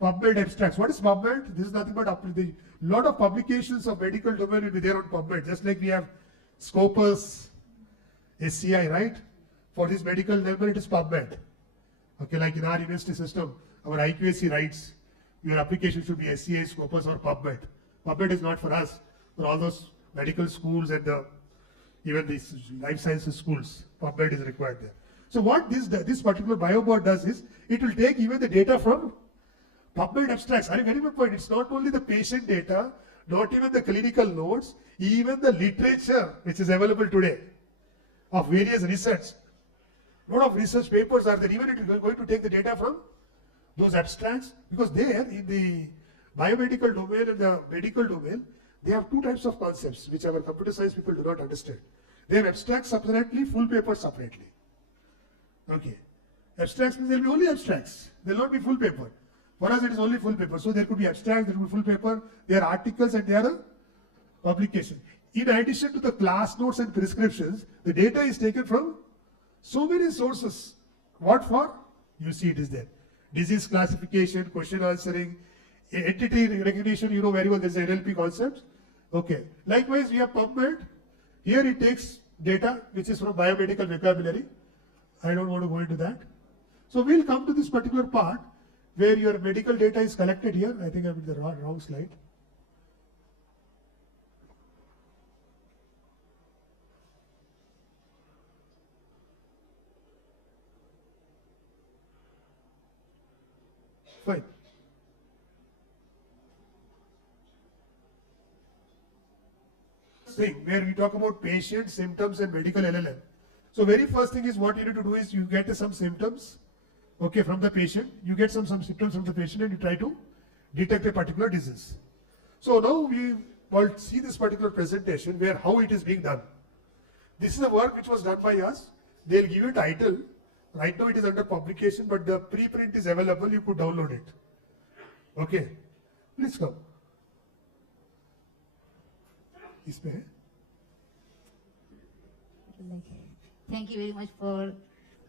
PubMed abstracts. What is PubMed? This is nothing but a lot of publications of medical domain will be there on PubMed. Just like we have Scopus, SCI, right? For this medical domain, it is PubMed. Okay, like in our university system, our IQAC writes, your application should be SCI, Scopus, or PubMed. PubMed is not for us, for all those medical schools and even these life sciences schools. PubMed is required there. So what this particular BioBERT does is, it will take even the data from PubMed abstracts. Are you getting my point? It's not only the patient data, not even the clinical notes, even the literature which is available today of various research. A lot of research papers are there. Even it is going to take the data from those abstracts, because there in the biomedical domain and the medical domain, they have two types of concepts which our computer science people do not understand. They have abstracts separately, full papers separately. Okay. Abstracts means there will be only abstracts. There will not be full paper. For us, it is only full paper. So there could be abstract, there could be full paper, there are articles, and there are publication. In addition to the class notes and prescriptions, the data is taken from so many sources. What for? You see it is there. Disease classification, question answering, entity recognition, you know very well, there's an NLP concept. Okay. Likewise, we have PubMed. Here it takes data which is from biomedical vocabulary. I don't want to go into that. So we'll come to this particular part where your medical data is collected here. I think I'm in the wrong slide. Fine. Thing where we talk about patient symptoms and medical LLM. So very first thing is what you need to do is you get some symptoms, okay, from the patient. You get some symptoms from the patient and you try to detect a particular disease. So now we will see this particular presentation where how it is being done. This is a work which was done by us. They'll give you a title. Right now it is under publication, but the preprint is available. You could download it. Okay, please come. इसमें है? Thank you very much for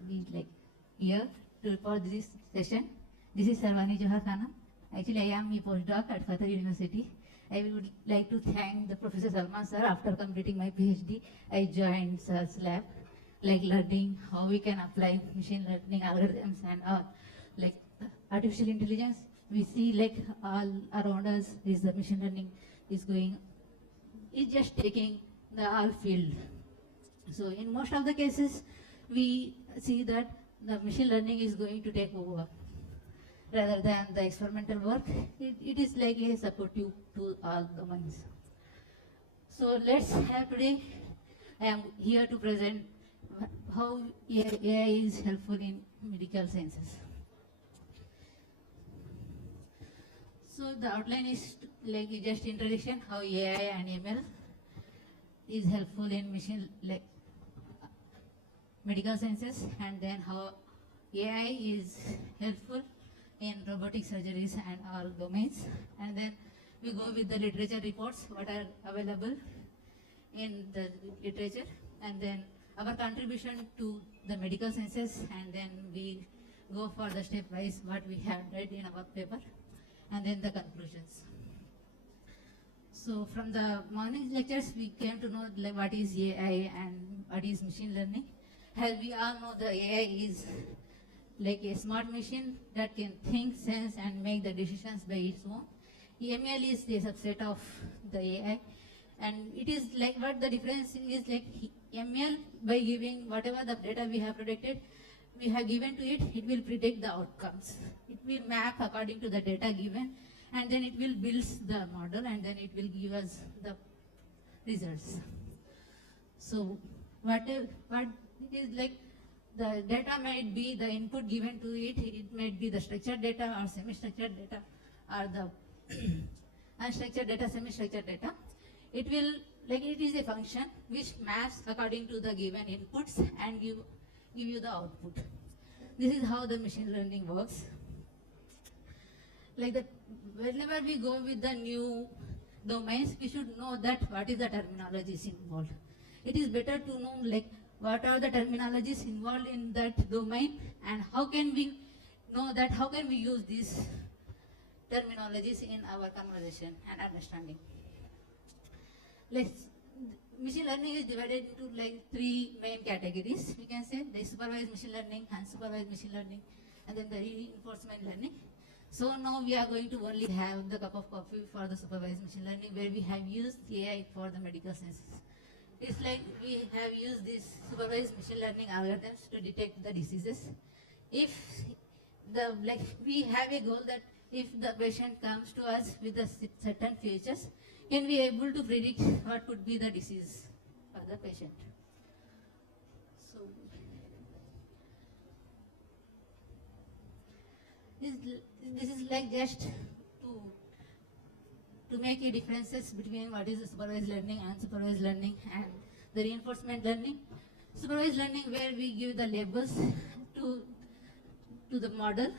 being here for this session. This is Sarvani Johar Khanam. Actually, I am a postdoc at Qatar University. I would like to thank the Professor Salman sir. After completing my PhD, I joined sir's lab, learning how we can apply machine learning algorithms and artificial intelligence. We see all around us is the machine learning is going. Is just taking the whole field. So in most of the cases, we see that the machine learning is going to take over rather than the experimental work. It is like a supportive to all domains. So let's have today, I am here to present how AI is helpful in medical sciences. So the outline is just introduction how AI and ML is helpful in medical sciences, and then how AI is helpful in robotic surgeries and all domains, and then we go with the literature reports what are available in the literature, and then our contribution to the medical sciences, and then we go for the stepwise what we have read in our paper, and then the conclusions. So from the morning lectures, we came to know what is AI and what is machine learning. As we all know, the AI is like a smart machine that can think, sense, and make the decisions by its own. ML is the subset of the AI, and it is what the difference is ML, by giving whatever the data we have predicted, we have given to it, it will predict the outcomes. It will map according to the data given, and then it will build the model, and then it will give us the results. So what it is the data might be the input given to it, it might be the structured data or semi-structured data or the unstructured data, semi-structured data. It will, it is a function which maps according to the given inputs and give you the output. This is how the machine learning works. Whenever we go with the new domains, we should know that what is the terminologies involved. It is better to know what are the terminologies involved in that domain, and how can we know that, how can we use these terminologies in our conversation and understanding. Machine learning is divided into three main categories. We can say the supervised machine learning, unsupervised machine learning, and then the reinforcement learning. So now we are going to only have the cup of coffee for the supervised machine learning, where we have used AI for the medical sciences. It's we have used these supervised machine learning algorithms to detect the diseases. If we have a goal that if the patient comes to us with a certain features, can we able to predict what could be the disease for the patient. So this is just to make a differences between what is the supervised learning and unsupervised learning and the reinforcement learning. Supervised learning, where we give the labels to the model,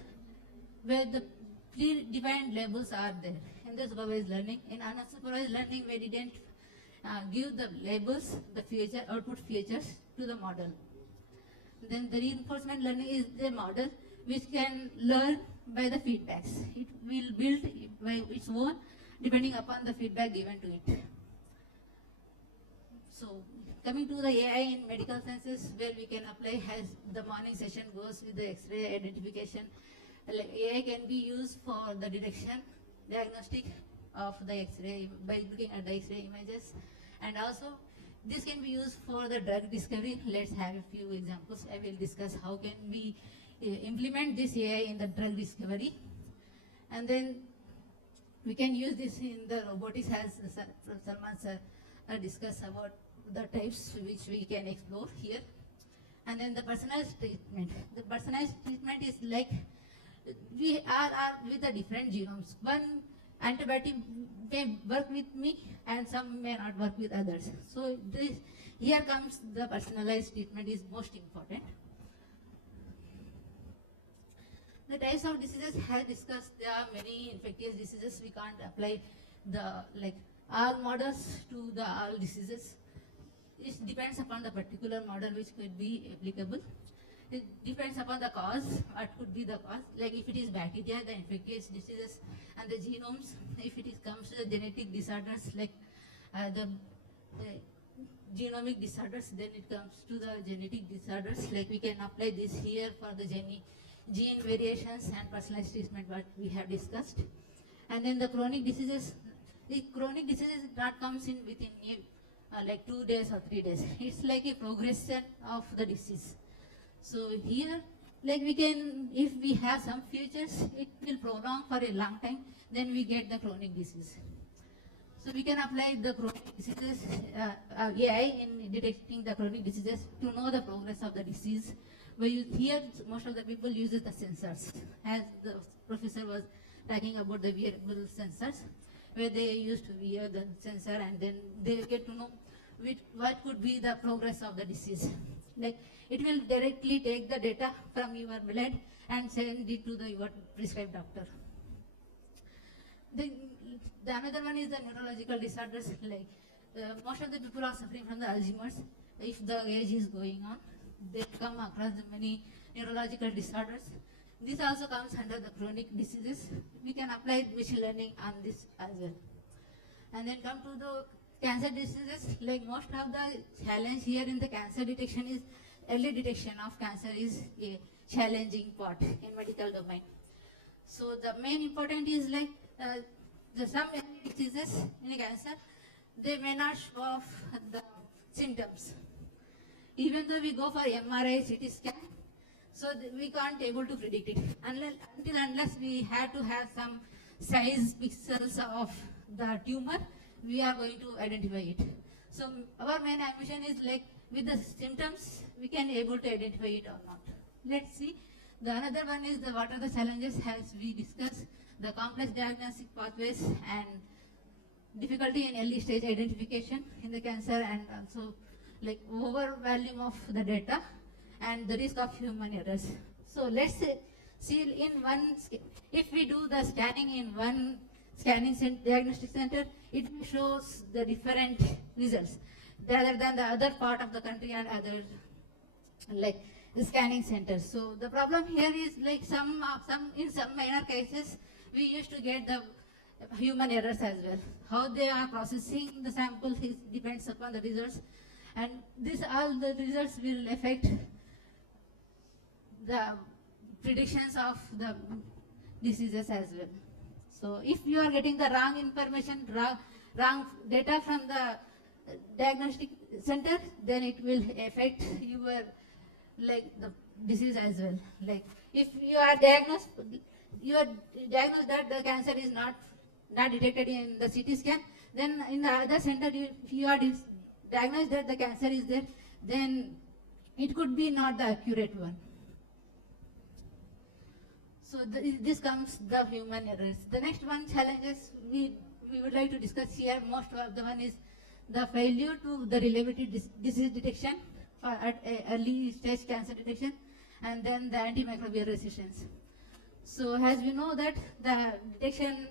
where the predefined labels are there. In the supervised learning, in unsupervised learning, we didn't give the labels, the feature, output features to the model. Then the reinforcement learning is the model which can learn by the feedbacks. It will build by its own depending upon the feedback given to it. So coming to the AI in medical sciences, where we can apply as the morning session goes with the X-ray identification. Like AI can be used for the detection, diagnostic of the X-ray by looking at the X-ray images, and also this can be used for the drug discovery. Let's have a few examples. I will discuss how can we implement this AI in the drug discovery, and then we can use this in the robotics, as Salman sir discussed about the types which we can explore here. And then the personalized treatment. The personalized treatment is like we are with the different genomes. One antibiotic may work with me and some may not work with others. So this, here comes the personalized treatment is most important. The types of diseases have discussed. There are many infectious diseases. We can't apply the all models to the all diseases. It depends upon the particular model which could be applicable. It depends upon the cause, what could be the cause. Like if it is bacteria, the infectious diseases and the genomes. If it comes to the genetic disorders, like the genomic disorders, then it comes to the genetic disorders. Like we can apply this here for the gene variations and personalized treatment, what we have discussed. And then the chronic diseases. The chronic diseases that comes in within like 2 days or 3 days. It's like a progression of the disease. So here, like we can, if we have some features, it will prolong for a long time, then we get the chronic disease. So we can apply the chronic diseases, AI in detecting the chronic diseases to know the progress of the disease. Here, most of the people uses the sensors, as the professor was talking about the wearable sensors, where they used to wear the sensor and then they get to know what could be the progress of the disease. Like it will directly take the data from your blood and send it to your prescribed doctor. The another one is the neurological disorders. Like most of the people are suffering from the Alzheimer's. If the age is going on, they come across many neurological disorders. This also comes under the chronic diseases. We can apply machine learning on this as well. And then come to the cancer diseases. Like most of the challenge here in the cancer detection is early detection of cancer is a challenging part in medical domain. So the main important is like some diseases in cancer, they may not show off the symptoms. Even though we go for MRI, CT scan, so we can't able to predict it unless we have to have some size pixels of the tumor, we are going to identify it. So our main ambition is like with the symptoms, we can able to identify it or not. Let's see. The another one is the what are the challenges, as we discussed, the complex diagnostic pathways and difficulty in early stage identification in the cancer, and also like over volume of the data and the risk of human errors. So let's see in one, if we do the scanning in one scanning diagnostic center, it shows the different results rather than the other part of the country and other like the scanning centers. So the problem here is like in some minor cases we used to get the human errors as well. How they are processing the sample depends upon the results, and all the results will affect the predictions of the diseases as well. So if you are getting the wrong information, wrong data from the diagnostic center, then it will affect your like the disease as well. Like if you are diagnosed that the cancer is not detected in the CT scan, then in the other center if you are diagnosed that the cancer is there, then it could be not the accurate one. So this comes the human errors. The next one challenges we would like to discuss here, most of the one is the failure to the reliability disease detection at early stage cancer detection, and then the antimicrobial resistance. So as we know that the detection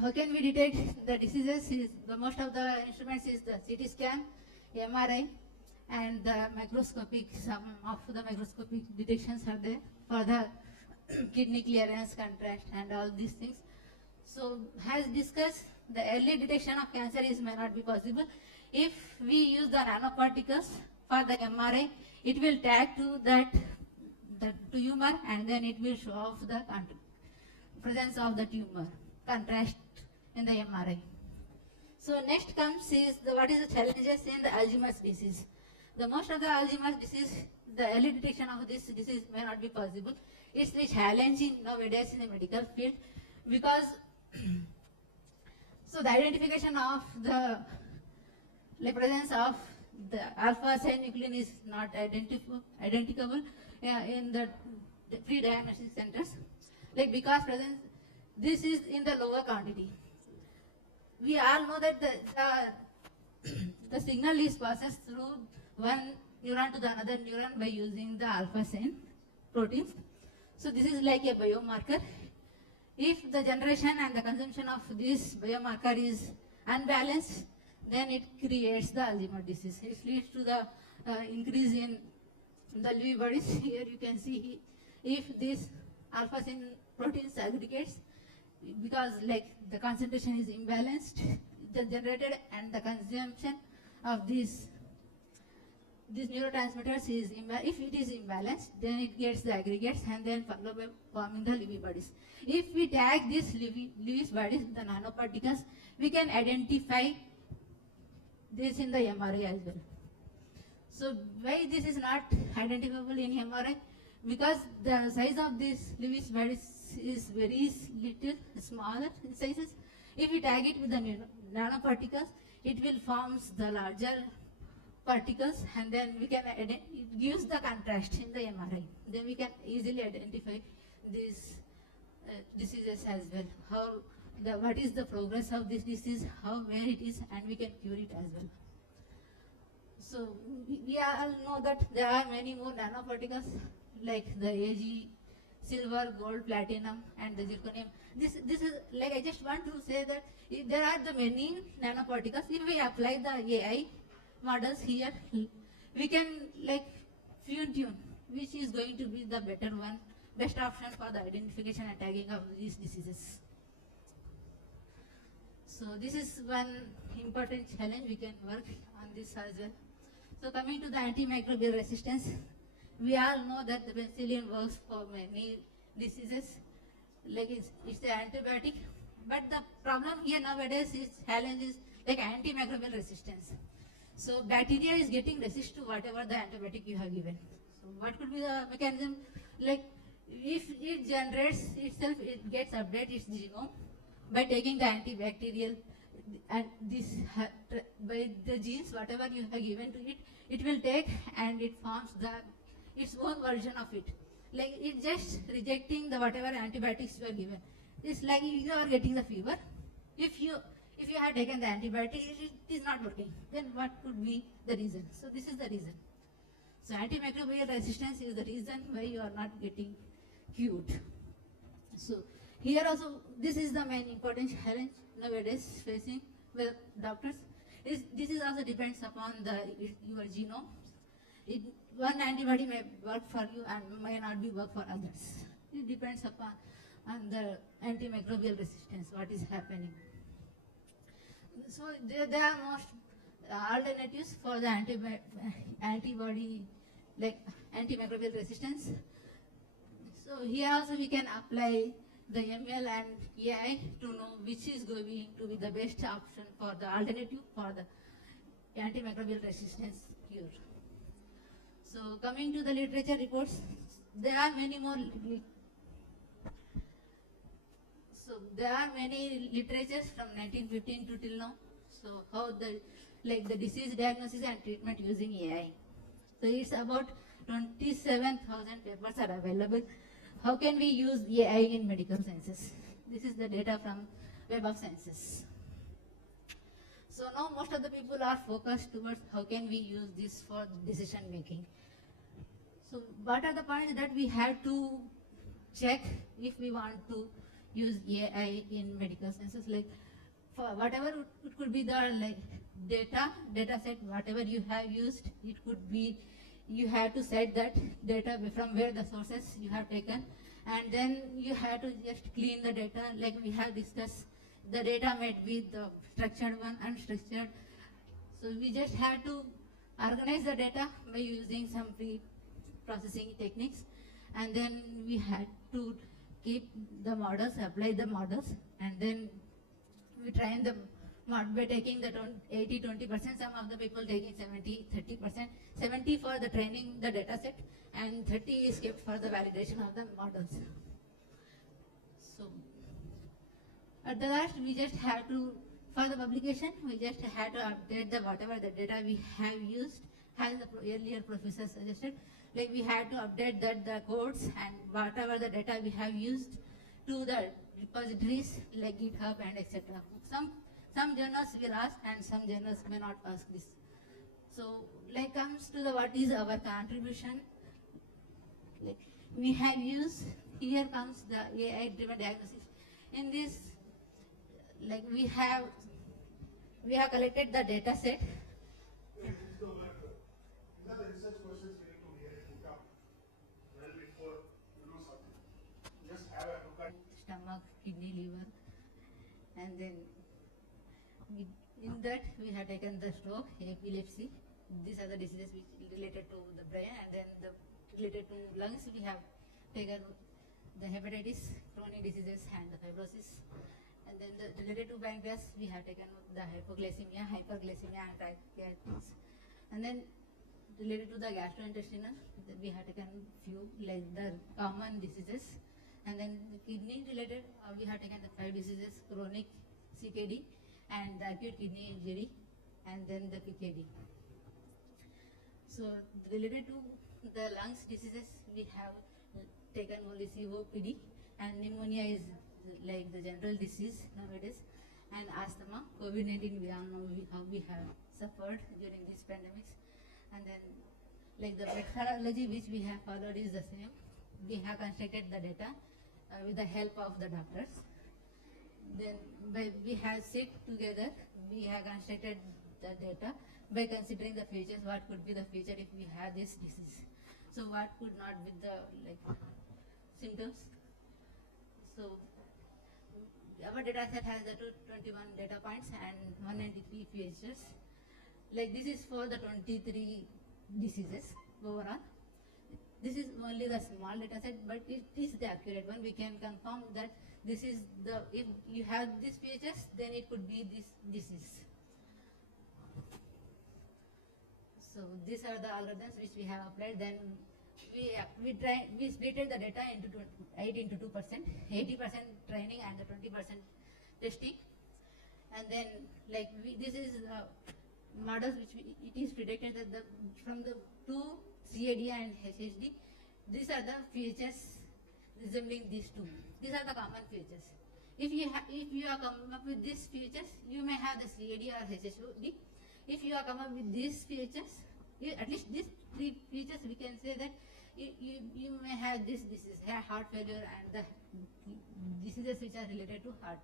How can we detect the diseases? Is the most of the instruments is the CT scan, MRI, and the microscopic. Some of the microscopic detections are there for the kidney clearance, contrast, and all these things. So, as discussed, the early detection of cancer may not be possible. If we use the nanoparticles for the MRI, it will tag to the tumor, and then it will show off the presence of the tumor, contrast in the MRI. So next comes is what is the challenges in the Alzheimer's disease. The most of the Alzheimer's disease, the early detection of this disease may not be possible. It's very challenging nowadays in the medical field because so the identification of the presence of the alpha synuclein is not identifiable in the pre-diagnostic centers, because presence this is in the lower quantity. We all know that the signal is processed through one neuron to the another neuron by using the alpha syn proteins. So this is like a biomarker. If the generation and the consumption of this biomarker is unbalanced, then it creates the Alzheimer's disease. It leads to the increase in the Lewy bodies. Here you can see if this alpha syn proteins aggregates, because the concentration is imbalanced, the generated and the consumption of these neurotransmitters is if it is imbalanced, then it gets the aggregates and then followed by forming the Lewy bodies. If we tag these Lewy bodies with the nanoparticles, we can identify this in the MRI as well. So why this is not identifiable in MRI? Because the size of these Lewy bodies is very little, smaller in sizes. If we tag it with the nanoparticles, it will form the larger particles, and then we can it gives the contrast in the MRI. Then we can easily identify these diseases as well. What is the progress of this disease, where it is, and we can cure it as well. So we all know that there are many more nanoparticles like the Ag, silver, gold, platinum, and the zirconium. This is I just want to say that if there are the many nanoparticles. If we apply the AI models here, we can tune which is going to be the better one, best option for the identification and tagging of these diseases. So this is one important challenge. We can work on this as well. So coming to the antimicrobial resistance, we all know that the penicillin works for many diseases, it's the antibiotic. But the problem here nowadays is challenge is antimicrobial resistance. So bacteria is getting resist to whatever the antibiotic you have given. So what could be the mechanism? If it generates itself, it gets update its genome by taking the antibacterial and this by the genes whatever you have given to it, it will take and it forms its own version of it. It's just rejecting the whatever antibiotics you are given. It's like you are getting the fever. If you have taken the antibiotic, it is not working. Then what could be the reason? So this is the reason. So antimicrobial resistance is the reason why you are not getting cured. So here also, this is the main important challenge nowadays facing with doctors. This is also depends upon your genome. One antibody may work for you and may not be work for others. It depends upon the antimicrobial resistance, what is happening. So there are most alternatives for the antibody, antimicrobial resistance. So here also we can apply the ML and AI to know which is going to be the best option for the alternative for the antimicrobial resistance cure. So coming to the literature reports, there are many more. So there are many literatures from 1915 to till now. So how the disease diagnosis and treatment using AI. So it's about 27,000 papers are available. How can we use AI in medical sciences? This is the data from Web of Sciences. So now most of the people are focused towards how can we use this for decision making. So what are the points that we have to check if we want to use AI in medical sciences, like for whatever it could be the like data set, whatever you have used, it could be, you have to set that data from where the sources you have taken, and then you have to just clean the data, like we have discussed. The data might be the structured one, unstructured. So we just have to organize the data by using some pre-processing techniques, and then we had to keep the models, apply the models, and then we train them by taking the 80-20%, some of the people taking 70-30%, 70 for the training the data set, and 30 is kept for the validation of the models. So at the last, we just have to, for the publication, we just had to update the whatever the data we have used, as the earlier professor suggested, like we had to update that the codes and whatever the data we have used to the repositories like GitHub and etc. Some journals will ask and some journals may not ask this. So like comes to the what is our contribution, like we have used, here comes the AI driven diagnosis. In this, like we have collected the data set. These are the research questions we need to really put up well before you do something. Just have a look at Stomach, kidney, liver, and then in that we have taken the stroke, epilepsy. These are the diseases which related to the brain, and then the related to lungs we have taken the hepatitis, chronic diseases, and the fibrosis. And then the related to pancreas we have taken the hypoglycemia, hyperglycemia, and diabetes. And then related to the gastrointestinal, we have taken few like the common diseases. And then the kidney related, we have taken the 5 diseases: chronic CKD, and the acute kidney injury, and then the PKD. So related to the lungs diseases, we have taken only COPD, and pneumonia is like the general disease nowadays, and asthma, COVID-19 we all know how we have suffered during these pandemics. And then like the methodology which we have followed is the same. We have constructed the data with the help of the doctors. Then we have sit together, we have constructed the data by considering the features, what could be the feature if we have this disease. So what could not be the like symptoms. So our data set has the 21 data points and 193 features. Like this is for the 23 diseases overall. This is only the small data set, but it is the accurate one. We can confirm that this is the, if you have these features, then it could be this disease. So these are the algorithms which we have applied. Then we splitted the data into 2%, 80% training and the 20% testing. And then like this is models which it is predicted that from the 2 CAD and HHD, these are the features resembling these two. These are the common features. If you are coming up with these features, you may have the CAD or HHD. If you are coming up with these features, at least these 3 features, we can say that you may have this disease, heart failure, and the diseases which are related to heart.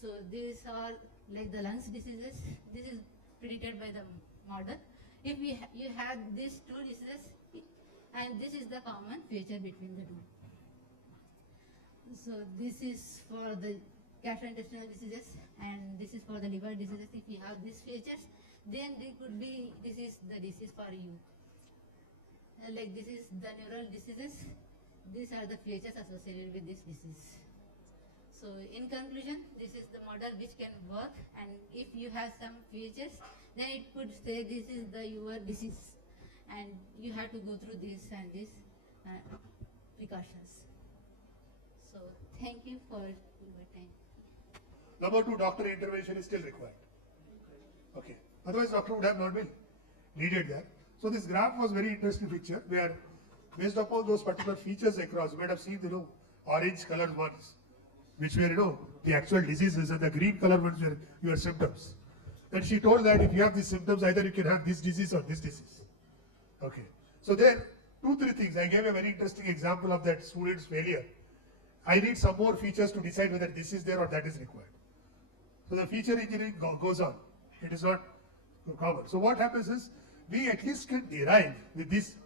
So these are like the lungs diseases. This is predicted by the model. If you have these 2 diseases, and this is the common feature between the 2. So this is for the gastrointestinal diseases, and this is for the liver diseases. If you have these features, then they could be, this is the disease for you. Like this is the neural diseases. These are the features associated with this disease. So in conclusion, this is the model which can work, and if you have some features, then it could say this is your disease, and you have to go through this and this precautions. So thank you for your time. Number 2, doctor intervention is still required. Okay. Otherwise, doctor would have not been needed there. So this graph was very interesting picture where, based upon those particular features across, you might have seen, orange colored ones, which were, the actual diseases, and the green color ones were your symptoms. And she told that if you have these symptoms, either you can have this disease or this disease. Okay. So there, 2-3 things. I gave a very interesting example of that student's failure. I need some more features to decide whether this is there or that is required. So the feature engineering goes on. It is not common. So what happens is, we at least can derive with this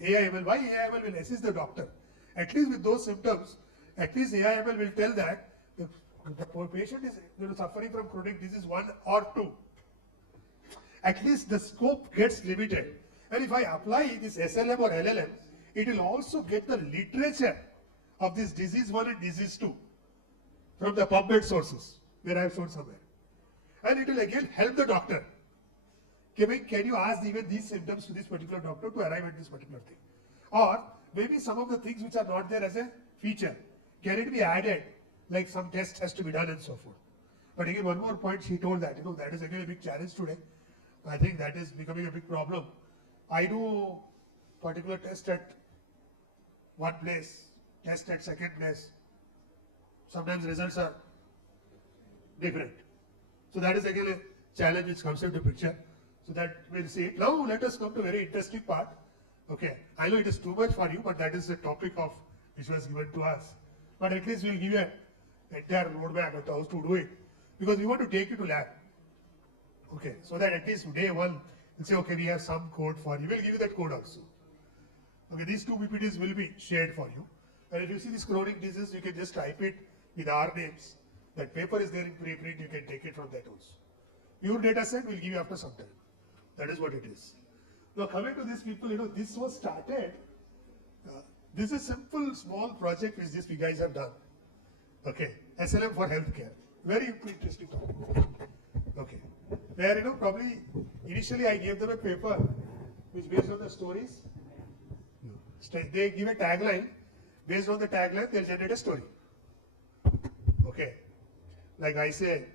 AIML. Why AIML will assist the doctor? At least with those symptoms, at least AIML will tell that the patient is suffering from chronic disease 1 or 2. At least the scope gets limited. And if I apply this SLM or LLM, it will also get the literature of this disease 1 and disease 2 from the PubMed sources, where I have shown somewhere. And it will again help the doctor. Can you ask even these symptoms to this particular doctor to arrive at this particular thing? Or maybe some of the things which are not there as a feature, can it be added, like some test has to be done and so forth. But again, one more point she told that, that is again a big challenge today. I think that is becoming a big problem. I do particular test at one place, test at second place. Sometimes results are different. So that is again a challenge which comes into picture. So that we'll see it. Now let us come to a very interesting part. Okay, I know it is too much for you, but that is the topic of which was given to us. But at least we'll give you an entire roadmap of how to do it, because we want to take you to lab. Okay, so that at least day one, we'll say, okay, we have some code for you. We'll give you that code also. Okay, these two PPTs will be shared for you. And if you see this chronic disease, you can just type it with our names. That paper is there in preprint, you can take it from that also. Your data set we'll give you after some time. That is what it is. Now coming to these people, this was started. This is a simple small project which you guys have done. Okay, SLM for healthcare. Very interesting topic. Okay, where probably initially I gave them a paper which based on the stories. They give a tagline. Based on the tagline, they'll generate a story. Okay, like I say,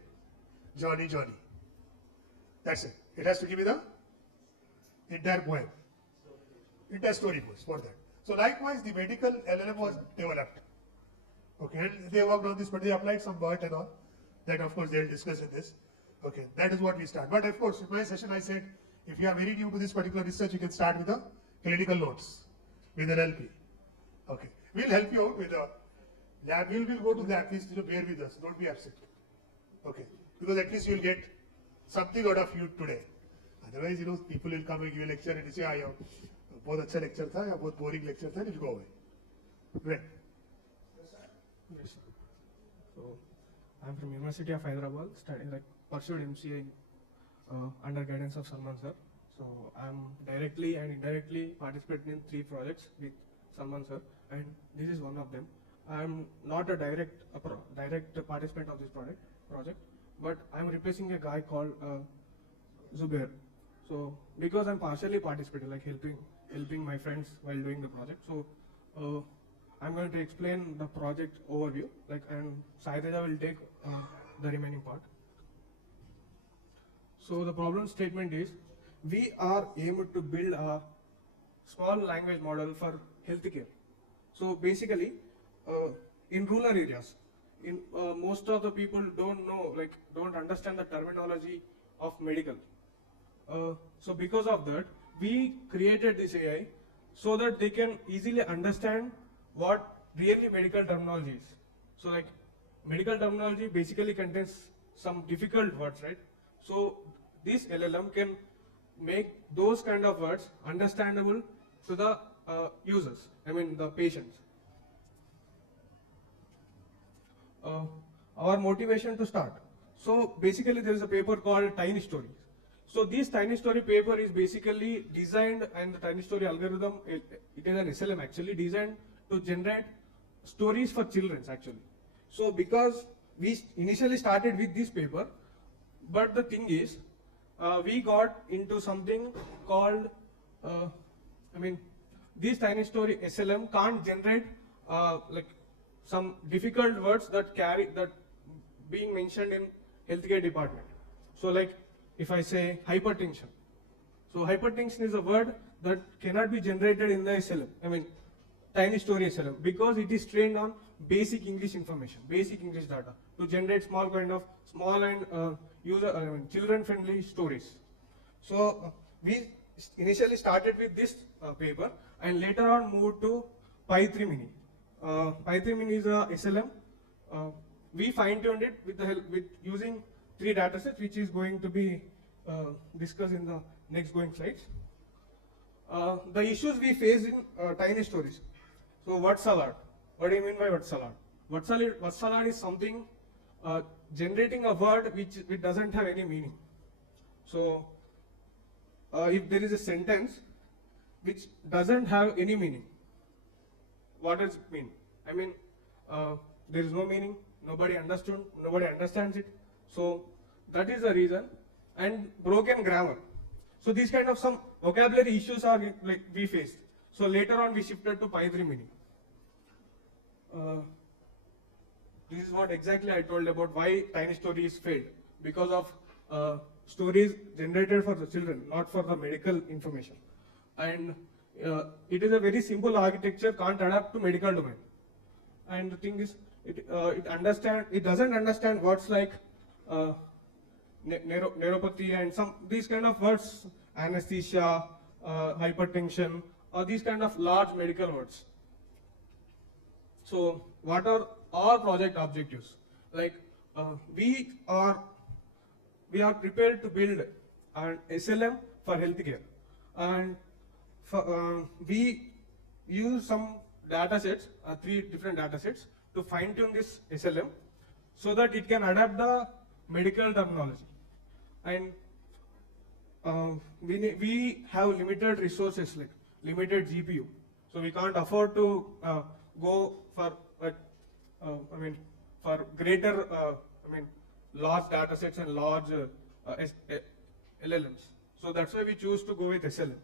Johnny, Johnny. That's it. It has to give me the entire poem. Entire story goes for that. So likewise, the medical LLM was developed. Okay, and they worked on this, but they applied some BERT and all. That of course they'll discuss in this. Okay, that is what we start. But of course, in my session I said, if you are very new to this particular research, you can start with the clinical notes, with an LP. Okay, we'll help you out with the lab. We'll go to the lab, please bear with us, don't be absent. Okay, because at least you'll get something out of you today. Otherwise, people will come and give a lecture and you say, ah, बहुत अच्छा lecture था या बहुत boring lecture था, and you go away. Right. Yes, sir. So, I'm from University of Hyderabad, pursued MCA under guidance of Salman sir. So, I'm directly and indirectly participating in 3 projects with Salman sir, and this is one of them. I'm not a direct participant of this project, but I'm replacing a guy called Zubair. So, because I'm partially participating, like helping my friends while doing the project. So, I'm going to explain the project overview, and Saidada will take the remaining part. So, the problem statement is, we are aimed to build a small language model for healthcare. So, basically, in rural areas, most of the people don't understand the terminology of medical. So because of that, we created this AI so that they can easily understand what really medical terminology is. So medical terminology basically contains some difficult words, right? So this LLM can make those kind of words understandable to the users, the patients. Our motivation to start. So basically there is a paper called Tiny Stories. So this Tiny Story paper is basically designed, and the Tiny Story algorithm, it is an SLM actually designed to generate stories for children actually. So because we initially started with this paper, but the thing is, we got into something called, this Tiny Story SLM can't generate some difficult words that being mentioned in healthcare department. So if I say hypertension, so hypertension is a word that cannot be generated in the SLM, Tiny Story SLM, because it is trained on basic English information, basic English data to generate small and children-friendly stories. So we initially started with this paper and later on moved to Pi 3 Mini. Pi3 Mini is a SLM. We fine-tuned it with using 3 datasets, which is going to be discussed in the next going slides. The issues we face in tiny stories. So word salad. What do you mean by word salad? Word salad is something generating a word which doesn't have any meaning. So if there is a sentence which doesn't have any meaning, what does it mean? I mean, there is no meaning, nobody understands it. So that is the reason. And broken grammar. So these kind of some vocabulary issues are like we faced. So later on we shifted to Pi3 Mini. This is what exactly I told about why tiny stories failed. Because of stories generated for the children, not for the medical information. And it is a very simple architecture, can't adapt to medical domain. And the thing is, it doesn't understand words like neuropathy and these kind of words, anesthesia, hypertension, or these kind of large medical words. So what are our project objectives? Like we are prepared to build an SLM for healthcare, and we use some data sets, 3 different data sets, to fine tune this SLM so that it can adapt the medical terminology. And we have limited resources, like limited GPU, so we can't afford to go for for greater large data sets and large LLMs. So that's why we choose to go with SLM.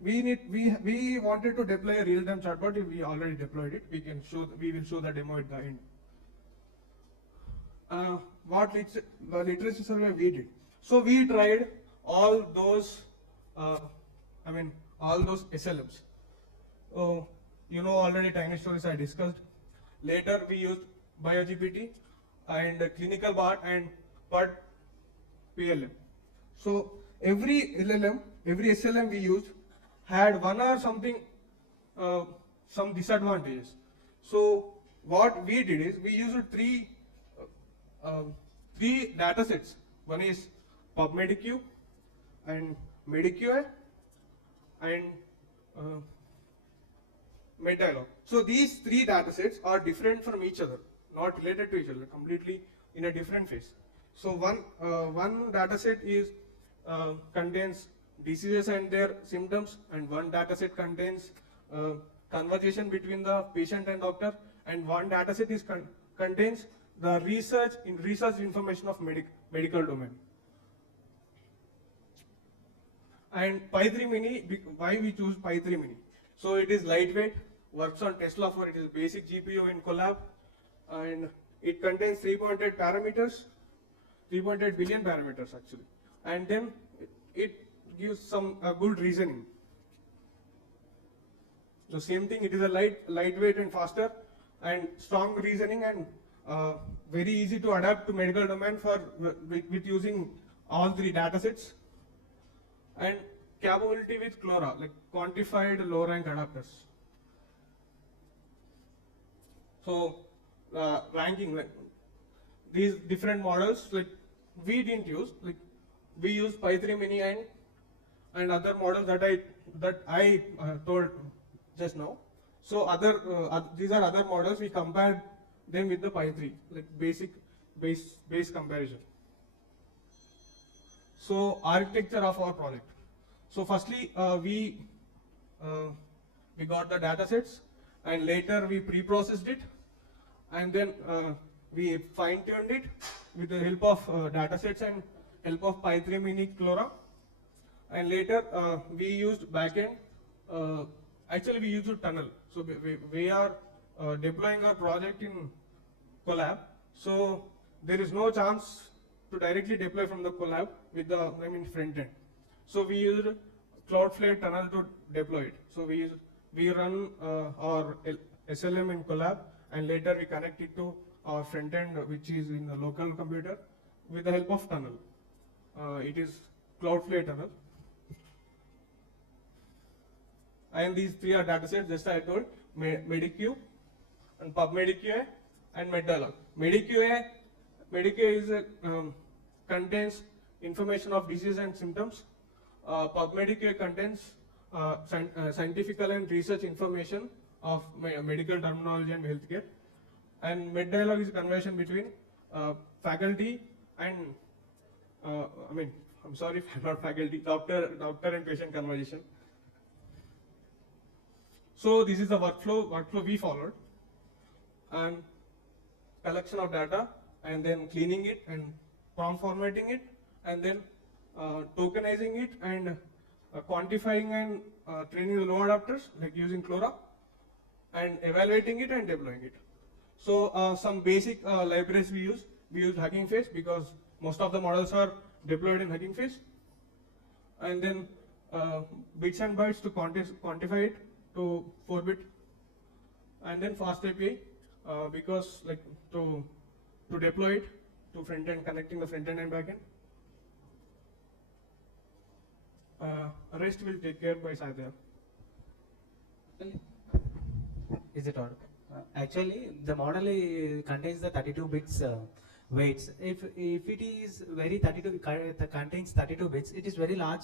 We wanted to deploy a real-time chatbot. We already deployed it. We will show the demo at the end. The literacy survey we did. So we tried all those SLMs. You know already tiny stories I discussed. Later we used BioGPT and Clinical Bart and PUD PLM. So every SLM we used had one or something, some disadvantages. So what we did is we used three data sets. One is PubMedQ and MediQA and MedDialog. So these 3 data sets are different from each other, not related to each other, completely in a different phase. So one data set is contains diseases and their symptoms, and one data set contains conversation between the patient and doctor, and one data set is contains the research information of medical domain. And Pi3 Mini, why we choose Pi3 Mini? So it is lightweight, works on Tesla 4, it is basic GPU in Colab, and it contains 3.8 parameters, 3.8 billion parameters actually. And then it gives some good reasoning. So same thing, it is a lightweight and faster and strong reasoning, and very easy to adapt to medical domain with using all 3 data sets. And capability with CLORA, like quantified low rank adapters. So ranking, like these different models, like we didn't use, like we used Pi3 Mini and other models that I told just now. So these are other models, we compared them with the Pi3, like base comparison. So architecture of our project. So firstly, we got the data sets, and later we pre-processed it, and then we fine-tuned it with the help of data sets and help of Pi3 Mini CLORA. And later we used backend. Actually, we used Tunnel. So we are deploying our project in Colab. So there is no chance to directly deploy from the Colab with the front end. So we used Cloudflare Tunnel to deploy it. So we run our SLM in Colab, and later we connect it to our front end, which is in the local computer, with the help of Tunnel. It is Cloudflare Tunnel. And these 3 are datasets, just I told. MediQA and PubMediQA and MedDialog. MediQA is contains information of disease and symptoms. PubMediQA contains scientific and research information of medical terminology and healthcare. And MedDialog is a conversation between faculty and I'm sorry, not faculty, doctor and patient conversation. So this is the workflow we followed, and collection of data, and then cleaning it and prompt formatting it, and then tokenizing it and quantifying and training the load adapters like using Clora, and evaluating it and deploying it. So some basic libraries we use Hugging Face because most of the models are deployed in Hugging Face, and then bits and bytes to quantify it to 4-bit, and then fast API because like to deploy it to front end, connecting the front end and back end. Rest will take care by Satya. Is it audible? Actually, the model contains the 32 bits weights. If it is very 32, contains 32 bits, it is very large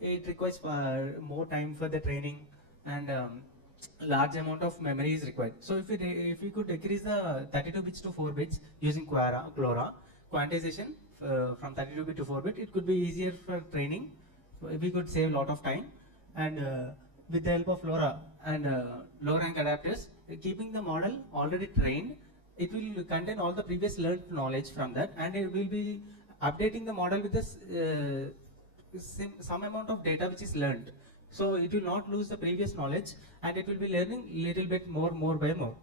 it requires more time for the training, and large amount of memory is required. So if we could decrease the 32 bits to 4 bits using Clora quantization from 32 bit to 4 bit, it could be easier for training. We could save a lot of time, and with the help of LoRa and low rank adapters, keeping the model already trained, it will contain all the previous learned knowledge from that, and it will be updating the model with this some amount of data which is learned. So it will not lose the previous knowledge, and it will be learning little bit more by more.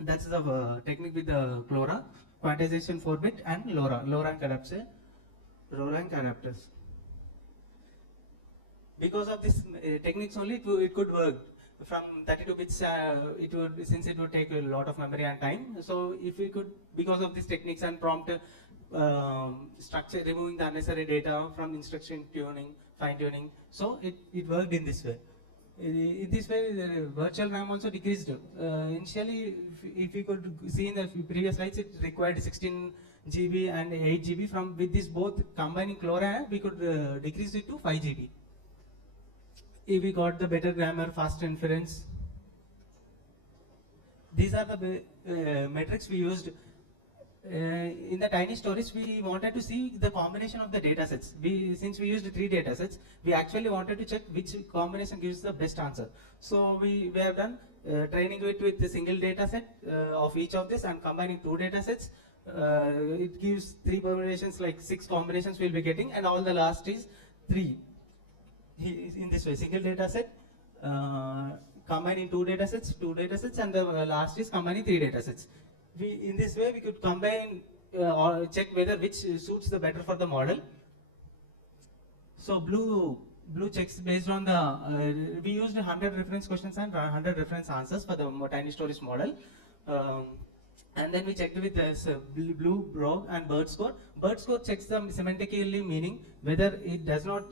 That's the technique with the Clora, quantization 4-bit, and LoRa, low rank adapters. Because of this techniques only, it could work. From 32 bits, since it would take a lot of memory and time. So if we could, because of these techniques and prompt structure, removing the unnecessary data from instruction tuning, fine tuning, so it worked in this way. In this way, the virtual RAM also decreased. Initially, if you could see in the previous slides, it required 16 GB and 8 GB. With this both combining Clora, we could decrease it to 5 GB. If we got the better grammar, fast inference. These are the metrics we used. In the tiny stories, we wanted to see the combination of the data sets. Since we used 3 data sets, we actually wanted to check which combination gives the best answer. So we have done training it with a single data set of each of this, and combining 2 data sets. It gives 3 combinations, like 6 combinations we'll be getting, and all the last is 3. In this way, single data set, combining 2 data sets, and the last is combining 3 data sets. In this way, we could combine or check whether which suits the better for the model. So blue checks based on the, we used 100 reference questions and 100 reference answers for the tiny stories model. And then we checked with this blue, BROG, and BERT score. BERT score checks the semantically meaning, whether it does not,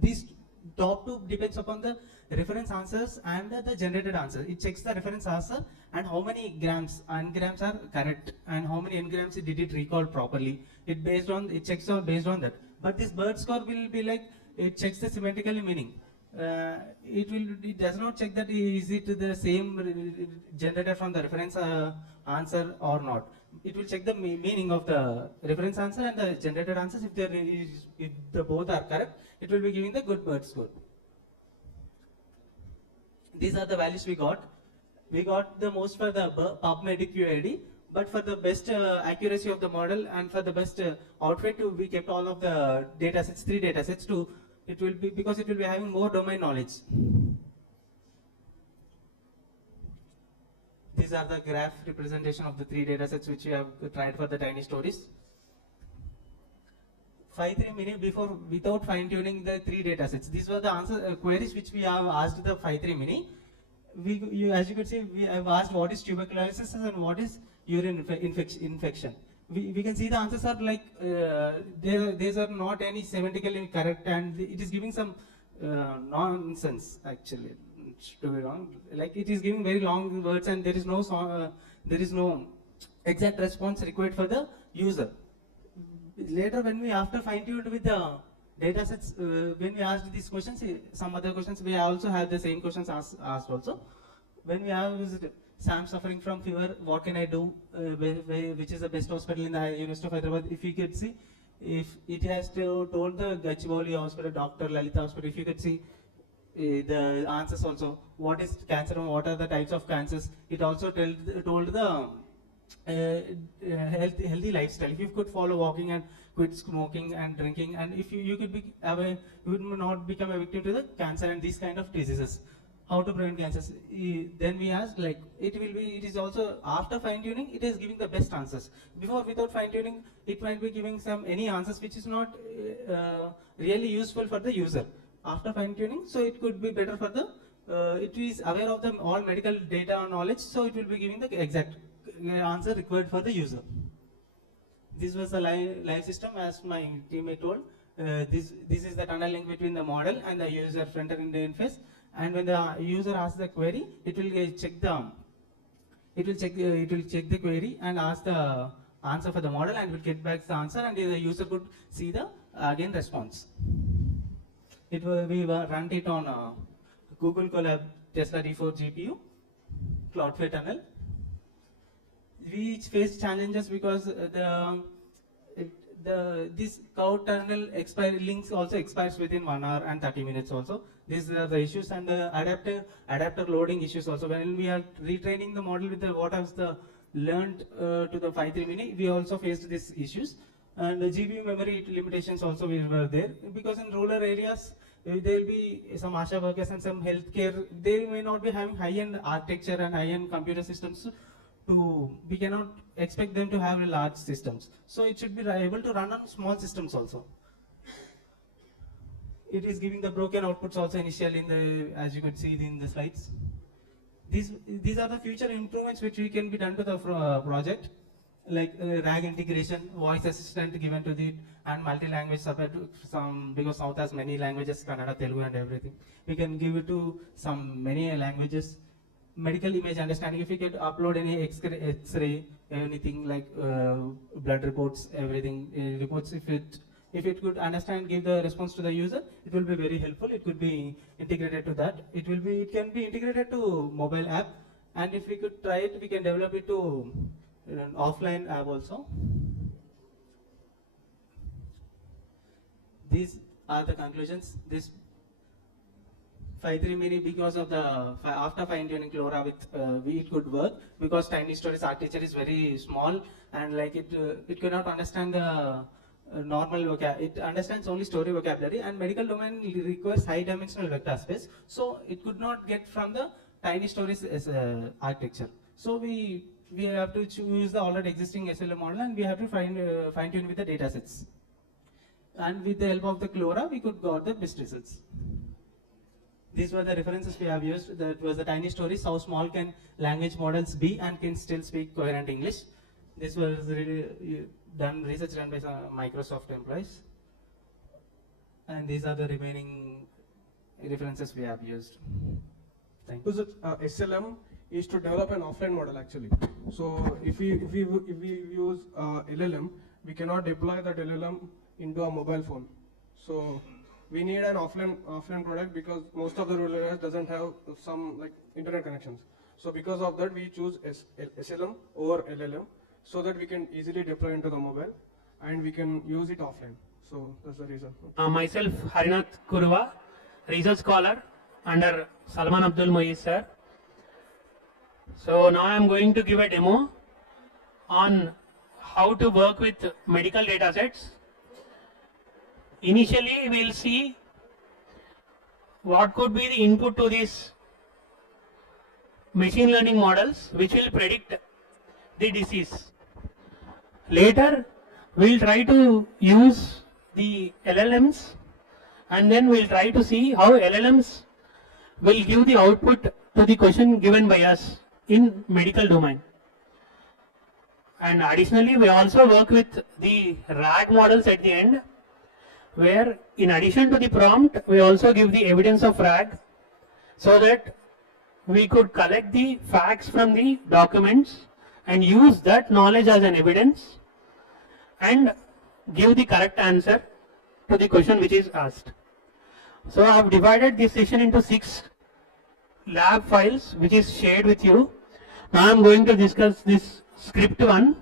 these top 2 depends upon the reference answers and the generated answer. It checks the reference answer and how many grams, n-grams are correct, and how many n-grams did it recall properly. It checks on based on that. But this BERT score will be like, it checks the semantically meaning. It does not check that is it the same generated from the reference answer or not. It will check the meaning of the reference answer and the generated answers. If the both are correct, it will be giving the good BERT score. These are the values we got. We got the most for the PubMediQA, but for the best accuracy of the model and for the best outfit, we kept all of the data sets, 3 data sets, because it will be having more domain knowledge. These are the graph representation of the 3 data sets which we have tried for the tiny stories. 5.3 mini without fine tuning the 3 data sets. These were the answer queries which we have asked the 5.3 mini. As you can see, we have asked what is tuberculosis and what is urine infection. We can see the answers are like, these are not any semantically correct, and it is giving some nonsense actually. to be wrong. Like it is giving very long words and there is no exact response required for the user. Later, when we after fine-tuned with the data sets, when we asked these questions, some other questions, we also have the same questions asked also. When we asked, Sam suffering from fever, what can I do? Which is the best hospital in the University of Hyderabad? If you could see, if it has told the Gachibowli Hospital, Dr. Lalita Hospital, if you could see the answers also, what is cancer and what are the types of cancers, it also told the healthy lifestyle. If you could follow walking and quit smoking and drinking, and if you could be you would not become a victim to the cancer and these kind of diseases. How to prevent cancers? Then we asked, like it is also after fine tuning, it is giving the best answers. Before, without fine tuning, it might be giving any answers which is not really useful for the user. After fine tuning, so it could be better for the it is aware of all medical data and knowledge, so it will be giving the exact answer required for the user. This was the live system, as my teammate told. This is the tunnel link between the model and the user front-end interface. And when the user asks the query, it will check the query and ask the answer for the model, and will get back the answer, and the user could see the again response. We run it on Google Colab Tesla D4 GPU, Cloudflare tunnel. We faced challenges because this cloud tunnel links also expires within 1 hour and 30 minutes also. These are the issues, and the adapter loading issues also. When we are retraining the model with what has the learned to the 5.3 mini, we also faced these issues. And the GPU memory limitations also were there, because in rural areas there will be some ASHA workers and some healthcare, they may not be having high-end architecture and high-end computer systems. We cannot expect them to have large systems. So it should be able to run on small systems also. It is giving the broken outputs also initially as you could see in the slides. These are the future improvements which we can be done to the project, like RAG integration, voice assistant given to it, and multi-language support because South has many languages, Kannada, Telugu and everything. We can give it to many languages. Medical image understanding, if you could upload any X-ray, anything like blood reports, everything, reports, if it could understand, give the response to the user, it will be very helpful. It could be integrated to that. It can be integrated to mobile app, and if we could try it, we can develop it to an offline app also. These are the conclusions. This 5.3 mini, because of the after fine-tuning LoRa it could work, because tiny stories architecture is very small, and like it cannot understand the normal vocabulary. It understands only story vocabulary, and medical domain requires high dimensional vector space, so it could not get from the tiny stories as architecture. So we have to choose the already existing SLM model, and we have to fine-tune with the data sets. And with the help of the LoRa, we could got the best results. These were the references we have used. That was the tiny stories, how small can language models be and can still speak coherent English. This was really research done by some Microsoft employees. And these are the remaining references we have used. Thank you. So SLM is to develop an offline model actually. So if we use LLM, we cannot deploy that LLM into a mobile phone. So we need an offline product, because most of the rural areas doesn't have some like internet connections. So because of that, we choose SLM over LLM, so that we can easily deploy into the mobile and we can use it offline. So that's the reason. Myself, Harinath Kuruva, research scholar under Salman Abdul Moiz sir. So now I am going to give a demo on how to work with medical data sets. Initially, we will see what could be the input to these machine learning models which will predict the disease. Later, we will try to use the LLMs, and then we will try to see how LLMs will give the output to the question given by us in medical domain. And additionally, we also work with the RAG models at the end, where in addition to the prompt, we also give the evidence of RAG, so that we could collect the facts from the documents and use that knowledge as an evidence and give the correct answer to the question which is asked. So I have divided this session into 6 lab files which is shared with you. Now I am going to discuss this script one.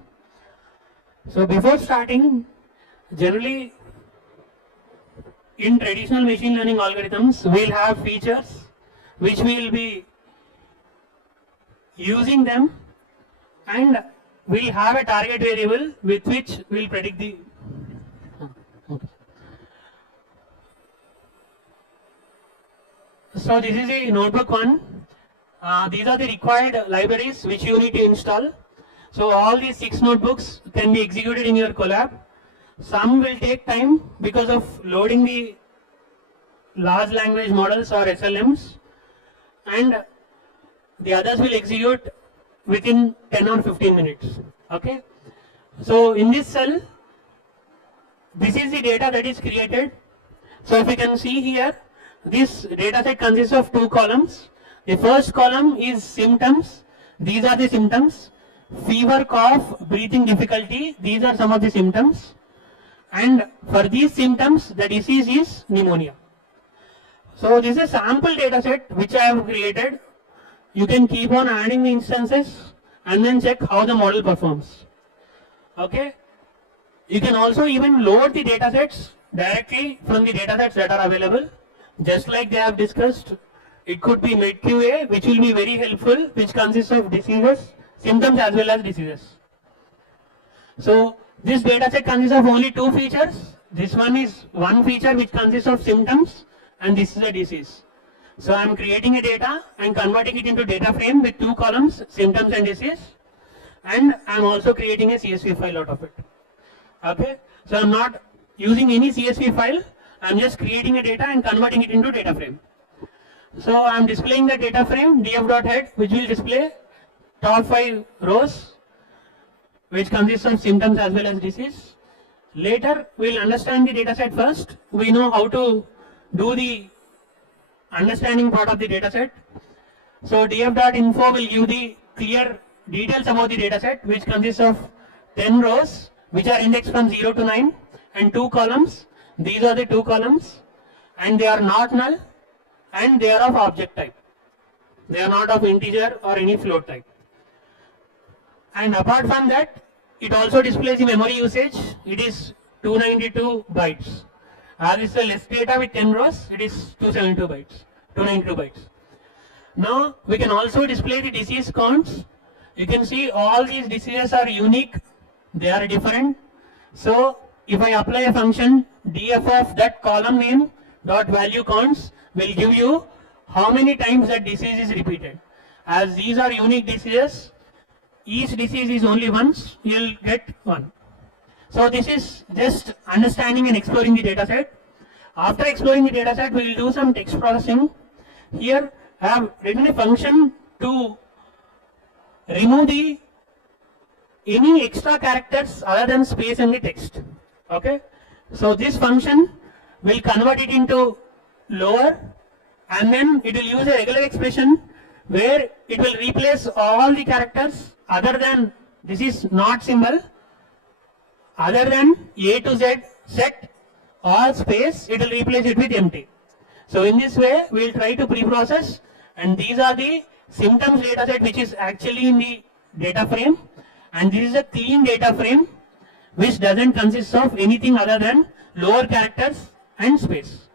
So before starting, generally in traditional machine learning algorithms, we'll have features which we will be using them, and we'll have a target variable with which we'll predict the So this is a notebook one. These are the required libraries which you need to install. So all these 6 notebooks can be executed in your collab. Some will take time because of loading the large language models or SLMs, and the others will execute within 10 or 15 minutes. Okay. So in this cell, this is the data that is created. So if you can see here, this data set consists of 2 columns. The first column is symptoms. These are the symptoms. Fever, cough, breathing difficulty. These are some of the symptoms. And for these symptoms, the disease is pneumonia. So this is a sample data set which I have created. You can keep on adding the instances and then check how the model performs. Okay. You can also even load the data sets directly from the data sets that are available. Just like they have discussed, it could be MedQA, which will be very helpful, which consists of diseases, symptoms as well as diseases. So this data set consists of only 2 features. This one is one feature which consists of symptoms, and this is a disease. So I am creating a data and converting it into data frame with 2 columns, symptoms and disease, and I am also creating a CSV file out of it. Okay. So I am not using any CSV file. I am just creating a data and converting it into data frame. So I am displaying the data frame df.head, which will display top 5 rows, which consists of symptoms as well as disease. Later we will understand the data set first. We know how to do the understanding part of the data set. So df.info will give the clear details about the data set, which consists of 10 rows which are indexed from 0 to 9 and 2 columns. These are the 2 columns, and they are not null, and they are of object type. They are not of integer or any float type. And apart from that, it also displays the memory usage. It is 292 bytes. As is the list data with 10 rows, it is 292 bytes. Now we can also display the disease counts. You can see all these diseases are unique. They are different. So if I apply a function, df of that column name dot value counts will give you how many times that disease is repeated. As these are unique diseases, each disease is only once, you will get 1. So this is just understanding and exploring the data set. After exploring the data set, we will do some text processing. Here I have written a function to remove any extra characters other than space and the text. Okay. So this function will convert it into lower, and then it will use a regular expression where it will replace all the characters other than, this is not symbol, other than A to Z set or space, it will replace it with empty. So in this way we will try to pre-process, and these are the symptoms data set which is actually in the data frame, and this is a clean data frame which doesn't consist of anything other than lower characters and space.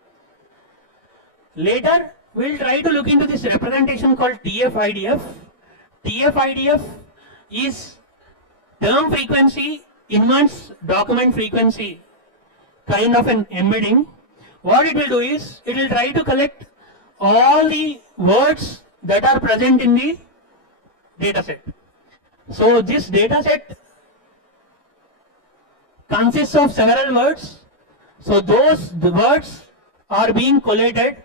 Later we will try to look into this representation called TF-IDF. TF-IDF is term frequency inverse document frequency kind of an embedding. What it will do is, it will try to collect all the words that are present in the data set. So this data set consists of several words. So the words are being collated,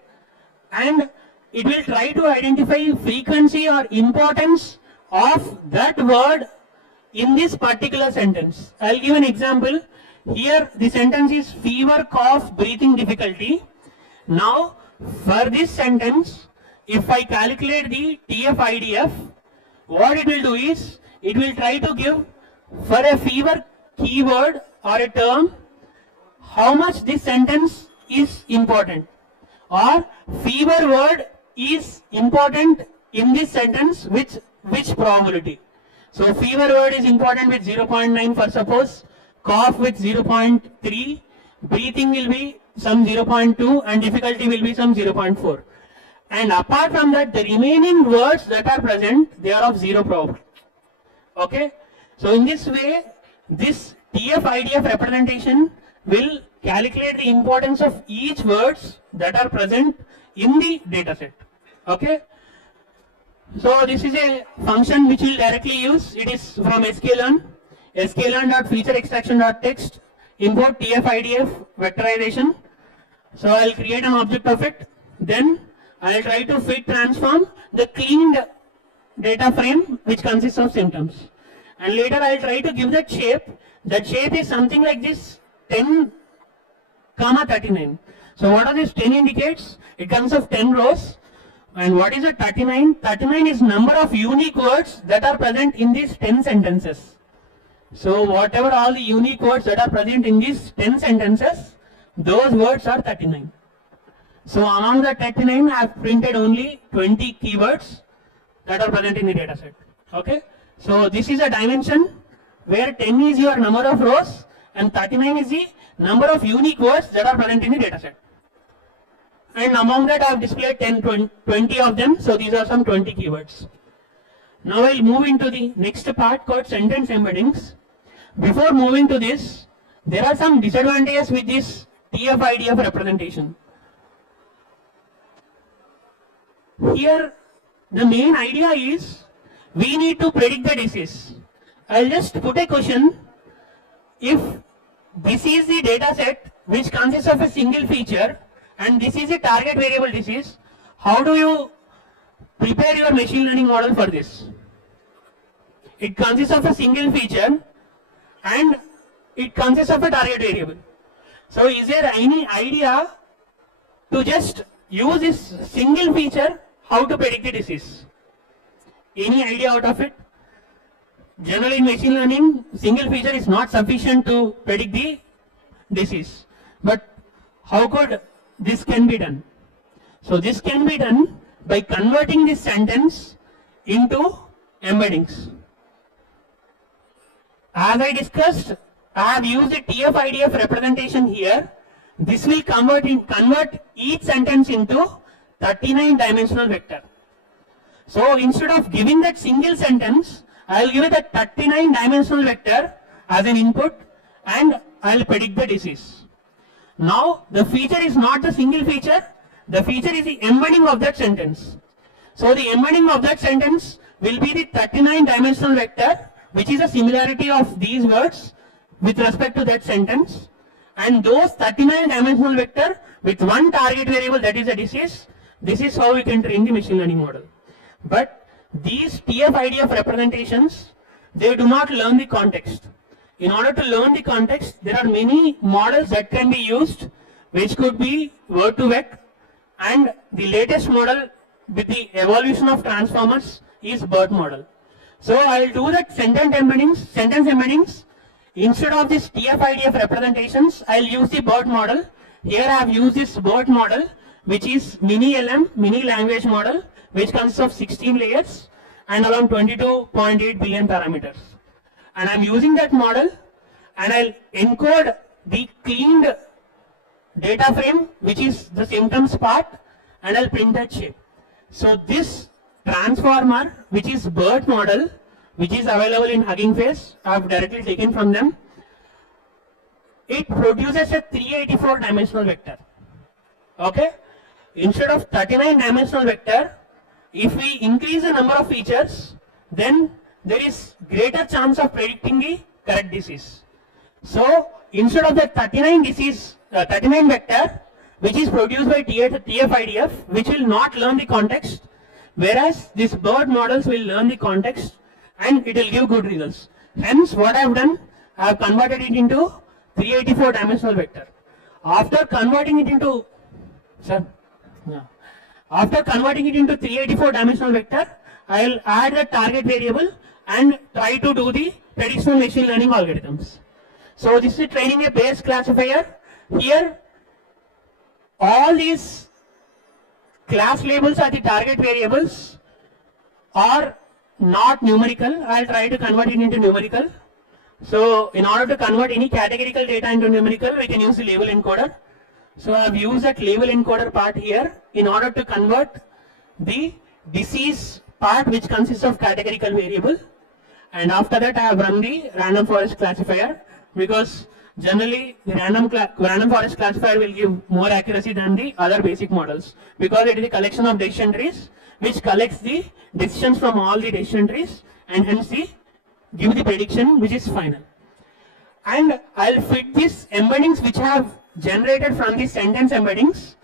and it will try to identify frequency or importance of that word in this particular sentence. I'll give an example. Here the sentence is fever, cough, breathing difficulty. Now for this sentence, if I calculate the TF-IDF, what it will do is, it will try to give for a fever keyword or a term, how much this sentence is important, or fever word is important in this sentence with which probability. So fever word is important with 0.9 for suppose, cough with 0.3, breathing will be some 0.2 and difficulty will be some 0.4. And apart from that, the remaining words that are present, they are of 0 probability. Okay? So in this way, this TF-IDF representation will calculate the importance of each words that are present in the dataset. Okay? So this is a function which we'll directly use. It is from sklearn, sklearn.featureextraction.text, import TF-IDF vectorization. So I'll create an object of it. Then I'll try to fit transform the cleaned data frame which consists of symptoms. And later I'll try to give that shape. That shape is something like this 10, 39. So what are these 10 indicates? It consists of 10 rows. And what is a 39? 39 is number of unique words that are present in these 10 sentences. So whatever all the unique words that are present in these 10 sentences, those words are 39. So among the 39, I have printed only 20 keywords that are present in the dataset. Okay? So this is a dimension where 10 is your number of rows and 39 is the number of unique words that are present in the dataset. And among that I have displayed 20 of them. So these are some 20 keywords. Now I'll move into the next part called sentence embeddings. Before moving to this, there are some disadvantages with this TF-IDF representation. Here, the main idea is we need to predict the disease. I'll just put a question. If this is the data set which consists of a single feature and this is a target variable disease, how do you prepare your machine learning model for this? It consists of a single feature and it consists of a target variable. So is there any idea to just use this single feature how to predict the disease? Any idea out of it? Generally in machine learning, single feature is not sufficient to predict the disease. But how could this can be done? So this can be done by converting this sentence into embeddings. As I discussed, I have used a TF-IDF representation here. This will convert each sentence into 39 dimensional vector. So instead of giving that single sentence, I will give it a 39 dimensional vector as an input and I will predict the disease. Now the feature is not the single feature, the feature is the embedding of that sentence. So the embedding of that sentence will be the 39 dimensional vector, which is a similarity of these words with respect to that sentence, and those 39 dimensional vector with one target variable, that is a disease. This is how we can train the machine learning model. But these TF-IDF representations, they do not learn the context. In order to learn the context, there are many models that can be used, which could be word-to-vec, and the latest model with the evolution of transformers is BERT model. So I will do that sentence embeddings. Instead of this TF-IDF representations, I will use the BERT model. Here I have used this BERT model, which is mini-LM, mini language model, which consists of 16 layers and around 22.8 billion parameters. And I am using that model and I will encode the cleaned data frame, which is the symptoms part, and I will print that shape. So this transformer, which is BERT model, which is available in Hugging Face, I have directly taken from them. It produces a 384 dimensional vector. Okay? Instead of 39 dimensional vector, if we increase the number of features, then there is greater chance of predicting the correct disease. So instead of the 39 vector, which is produced by TF-IDF, which will not learn the context, whereas these BERT models will learn the context and it will give good results. Hence what I have done, I have converted it into 384 dimensional vector. After converting it into, After converting it into 384 dimensional vector, I'll add the target variable and try to do the predictional machine learning algorithms. So this is training a base classifier. Here, all these class labels are the target variables are not numerical. I'll try to convert it into numerical. So in order to convert any categorical data into numerical, we can use the label encoder. So I've used that label encoder part here in order to convert the disease part, which consists of categorical variable. And after that I have run the random forest classifier, because generally the random forest classifier will give more accuracy than the other basic models, because it is a collection of decision trees which collects the decisions from all the decision trees and hence give the prediction which is final. And I'll fit these embeddings which I have generated from the sentence embeddings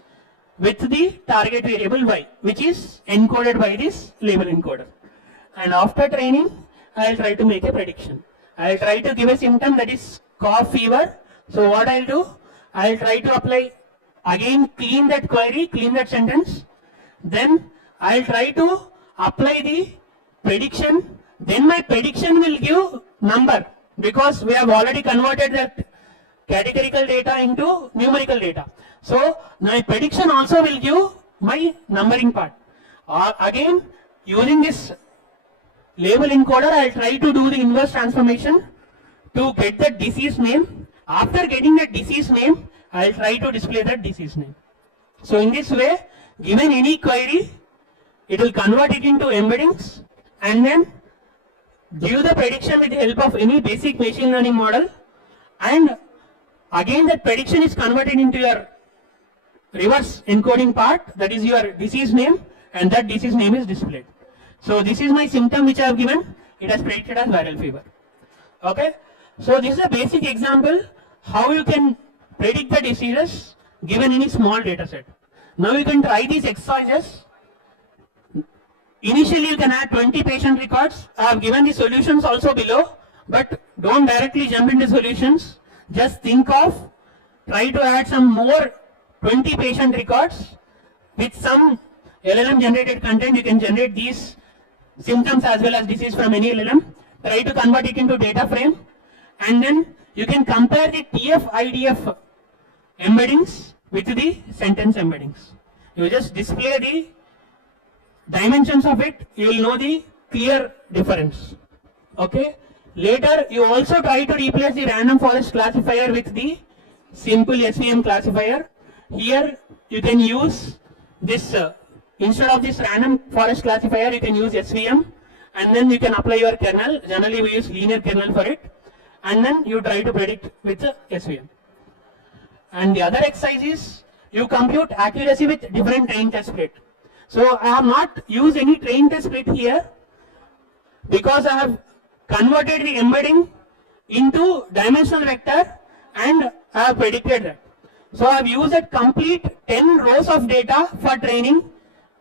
with the target variable y, which is encoded by this label encoder. And after training, I'll try to make a prediction. I'll try to give a symptom, that is cough, fever. So what I'll do, I'll try to apply, again clean that query, clean that sentence. Then I'll try to apply the prediction. Then my prediction will give number, because we have already converted that categorical data into numerical data. So my prediction also will give my numbering part. Again, using this label encoder, I'll try to do the inverse transformation to get the disease name. After getting the disease name, I'll try to display that disease name. So in this way, given any query, it will convert it into embeddings and then give the prediction with the help of any basic machine learning model. And again, that prediction is converted into your reverse encoding part, that is your disease name, and that disease name is displayed. So this is my symptom which I have given. It has predicted as viral fever. Okay. So this is a basic example how you can predict the diseases given any small data set. Now you can try these exercises. Initially you can add 20 patient records. I have given the solutions also below, but don't directly jump into solutions. Just think of, try to add some more 20 patient records with some LLM generated content. You can generate these symptoms as well as disease from any LLM. Try to convert it into data frame, and then you can compare the TF-IDF embeddings with the sentence embeddings. You just display the dimensions of it, you will know the clear difference. Okay. Later, you also try to replace the random forest classifier with the simple SVM classifier. Here, you can use this, instead of this random forest classifier, you can use SVM, and then you can apply your kernel. Generally, we use linear kernel for it, and then you try to predict with the SVM. And the other exercise is, you compute accuracy with different train test split. So I have not used any train test split here, because I have converted the embedding into dimensional vector and I have predicted that. So I have used a complete 10 rows of data for training,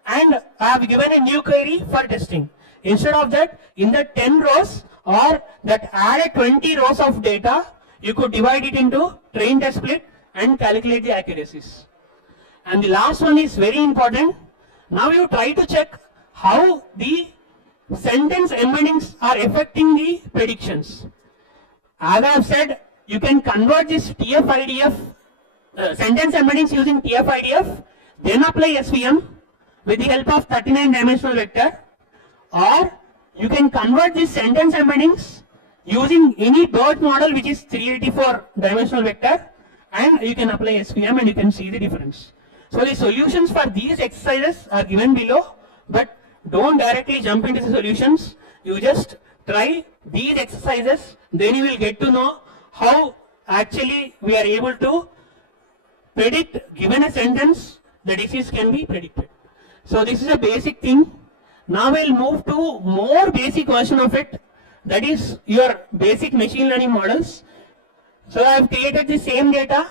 and I have given a new query for testing. Instead of that, in the 10 rows or that added 20 rows of data, you could divide it into train test split and calculate the accuracies. And the last one is very important. Now you try to check how the sentence embeddings are affecting the predictions. As I have said, you can convert this TF-IDF sentence embeddings using TF-IDF, then apply SVM with the help of 39 dimensional vector, or you can convert these sentence embeddings using any BERT model which is 384 dimensional vector, and you can apply SVM and you can see the difference. So the solutions for these exercises are given below, but don't directly jump into the solutions. You just try these exercises, then you will get to know how actually we are able to predict, given a sentence, the disease can be predicted. So this is a basic thing. Now we'll move to more basic version of it, that is your basic machine learning models. So I have created the same data.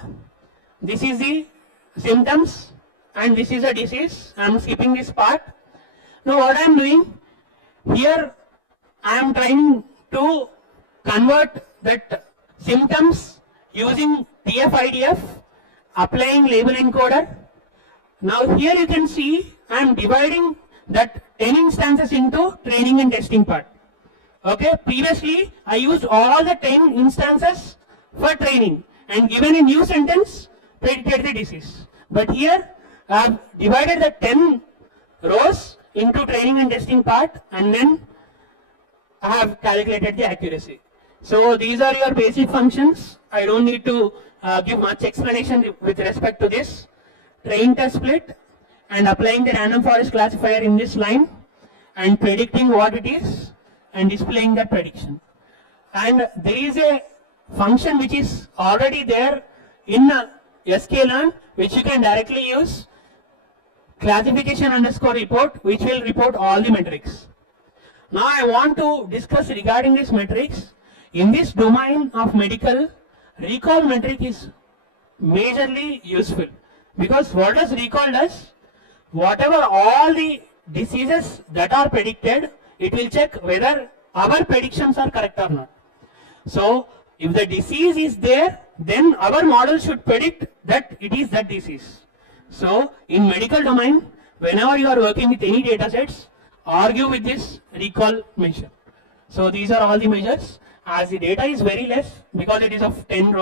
This is the symptoms and this is a disease. I am skipping this part. Now what I am doing here, I am trying to convert that symptoms using TF-IDF, applying label encoder, Now here you can see I am dividing that 10 instances into training and testing part. Okay, previously I used all the 10 instances for training and given a new sentence predicted the disease. But here I have divided the 10 rows into training and testing part, and then I have calculated the accuracy. So these are your basic functions. I don't need to give much explanation with respect to this. Train test split and applying the random forest classifier in this line and predicting what it is and displaying that prediction. And there is a function which is already there in sklearn, which you can directly use, classification underscore report, which will report all the metrics. Now I want to discuss regarding this metrics. In this domain of medical, recall metric is majorly useful, because what does recall does? Whatever all the diseases that are predicted, it will check whether our predictions are correct or not. So if the disease is there, then our model should predict that it is that disease. So in medical domain, whenever you are working with any data sets, argue with this recall measure. So these are all the measures. As the data is very less, because it is of 10 rows,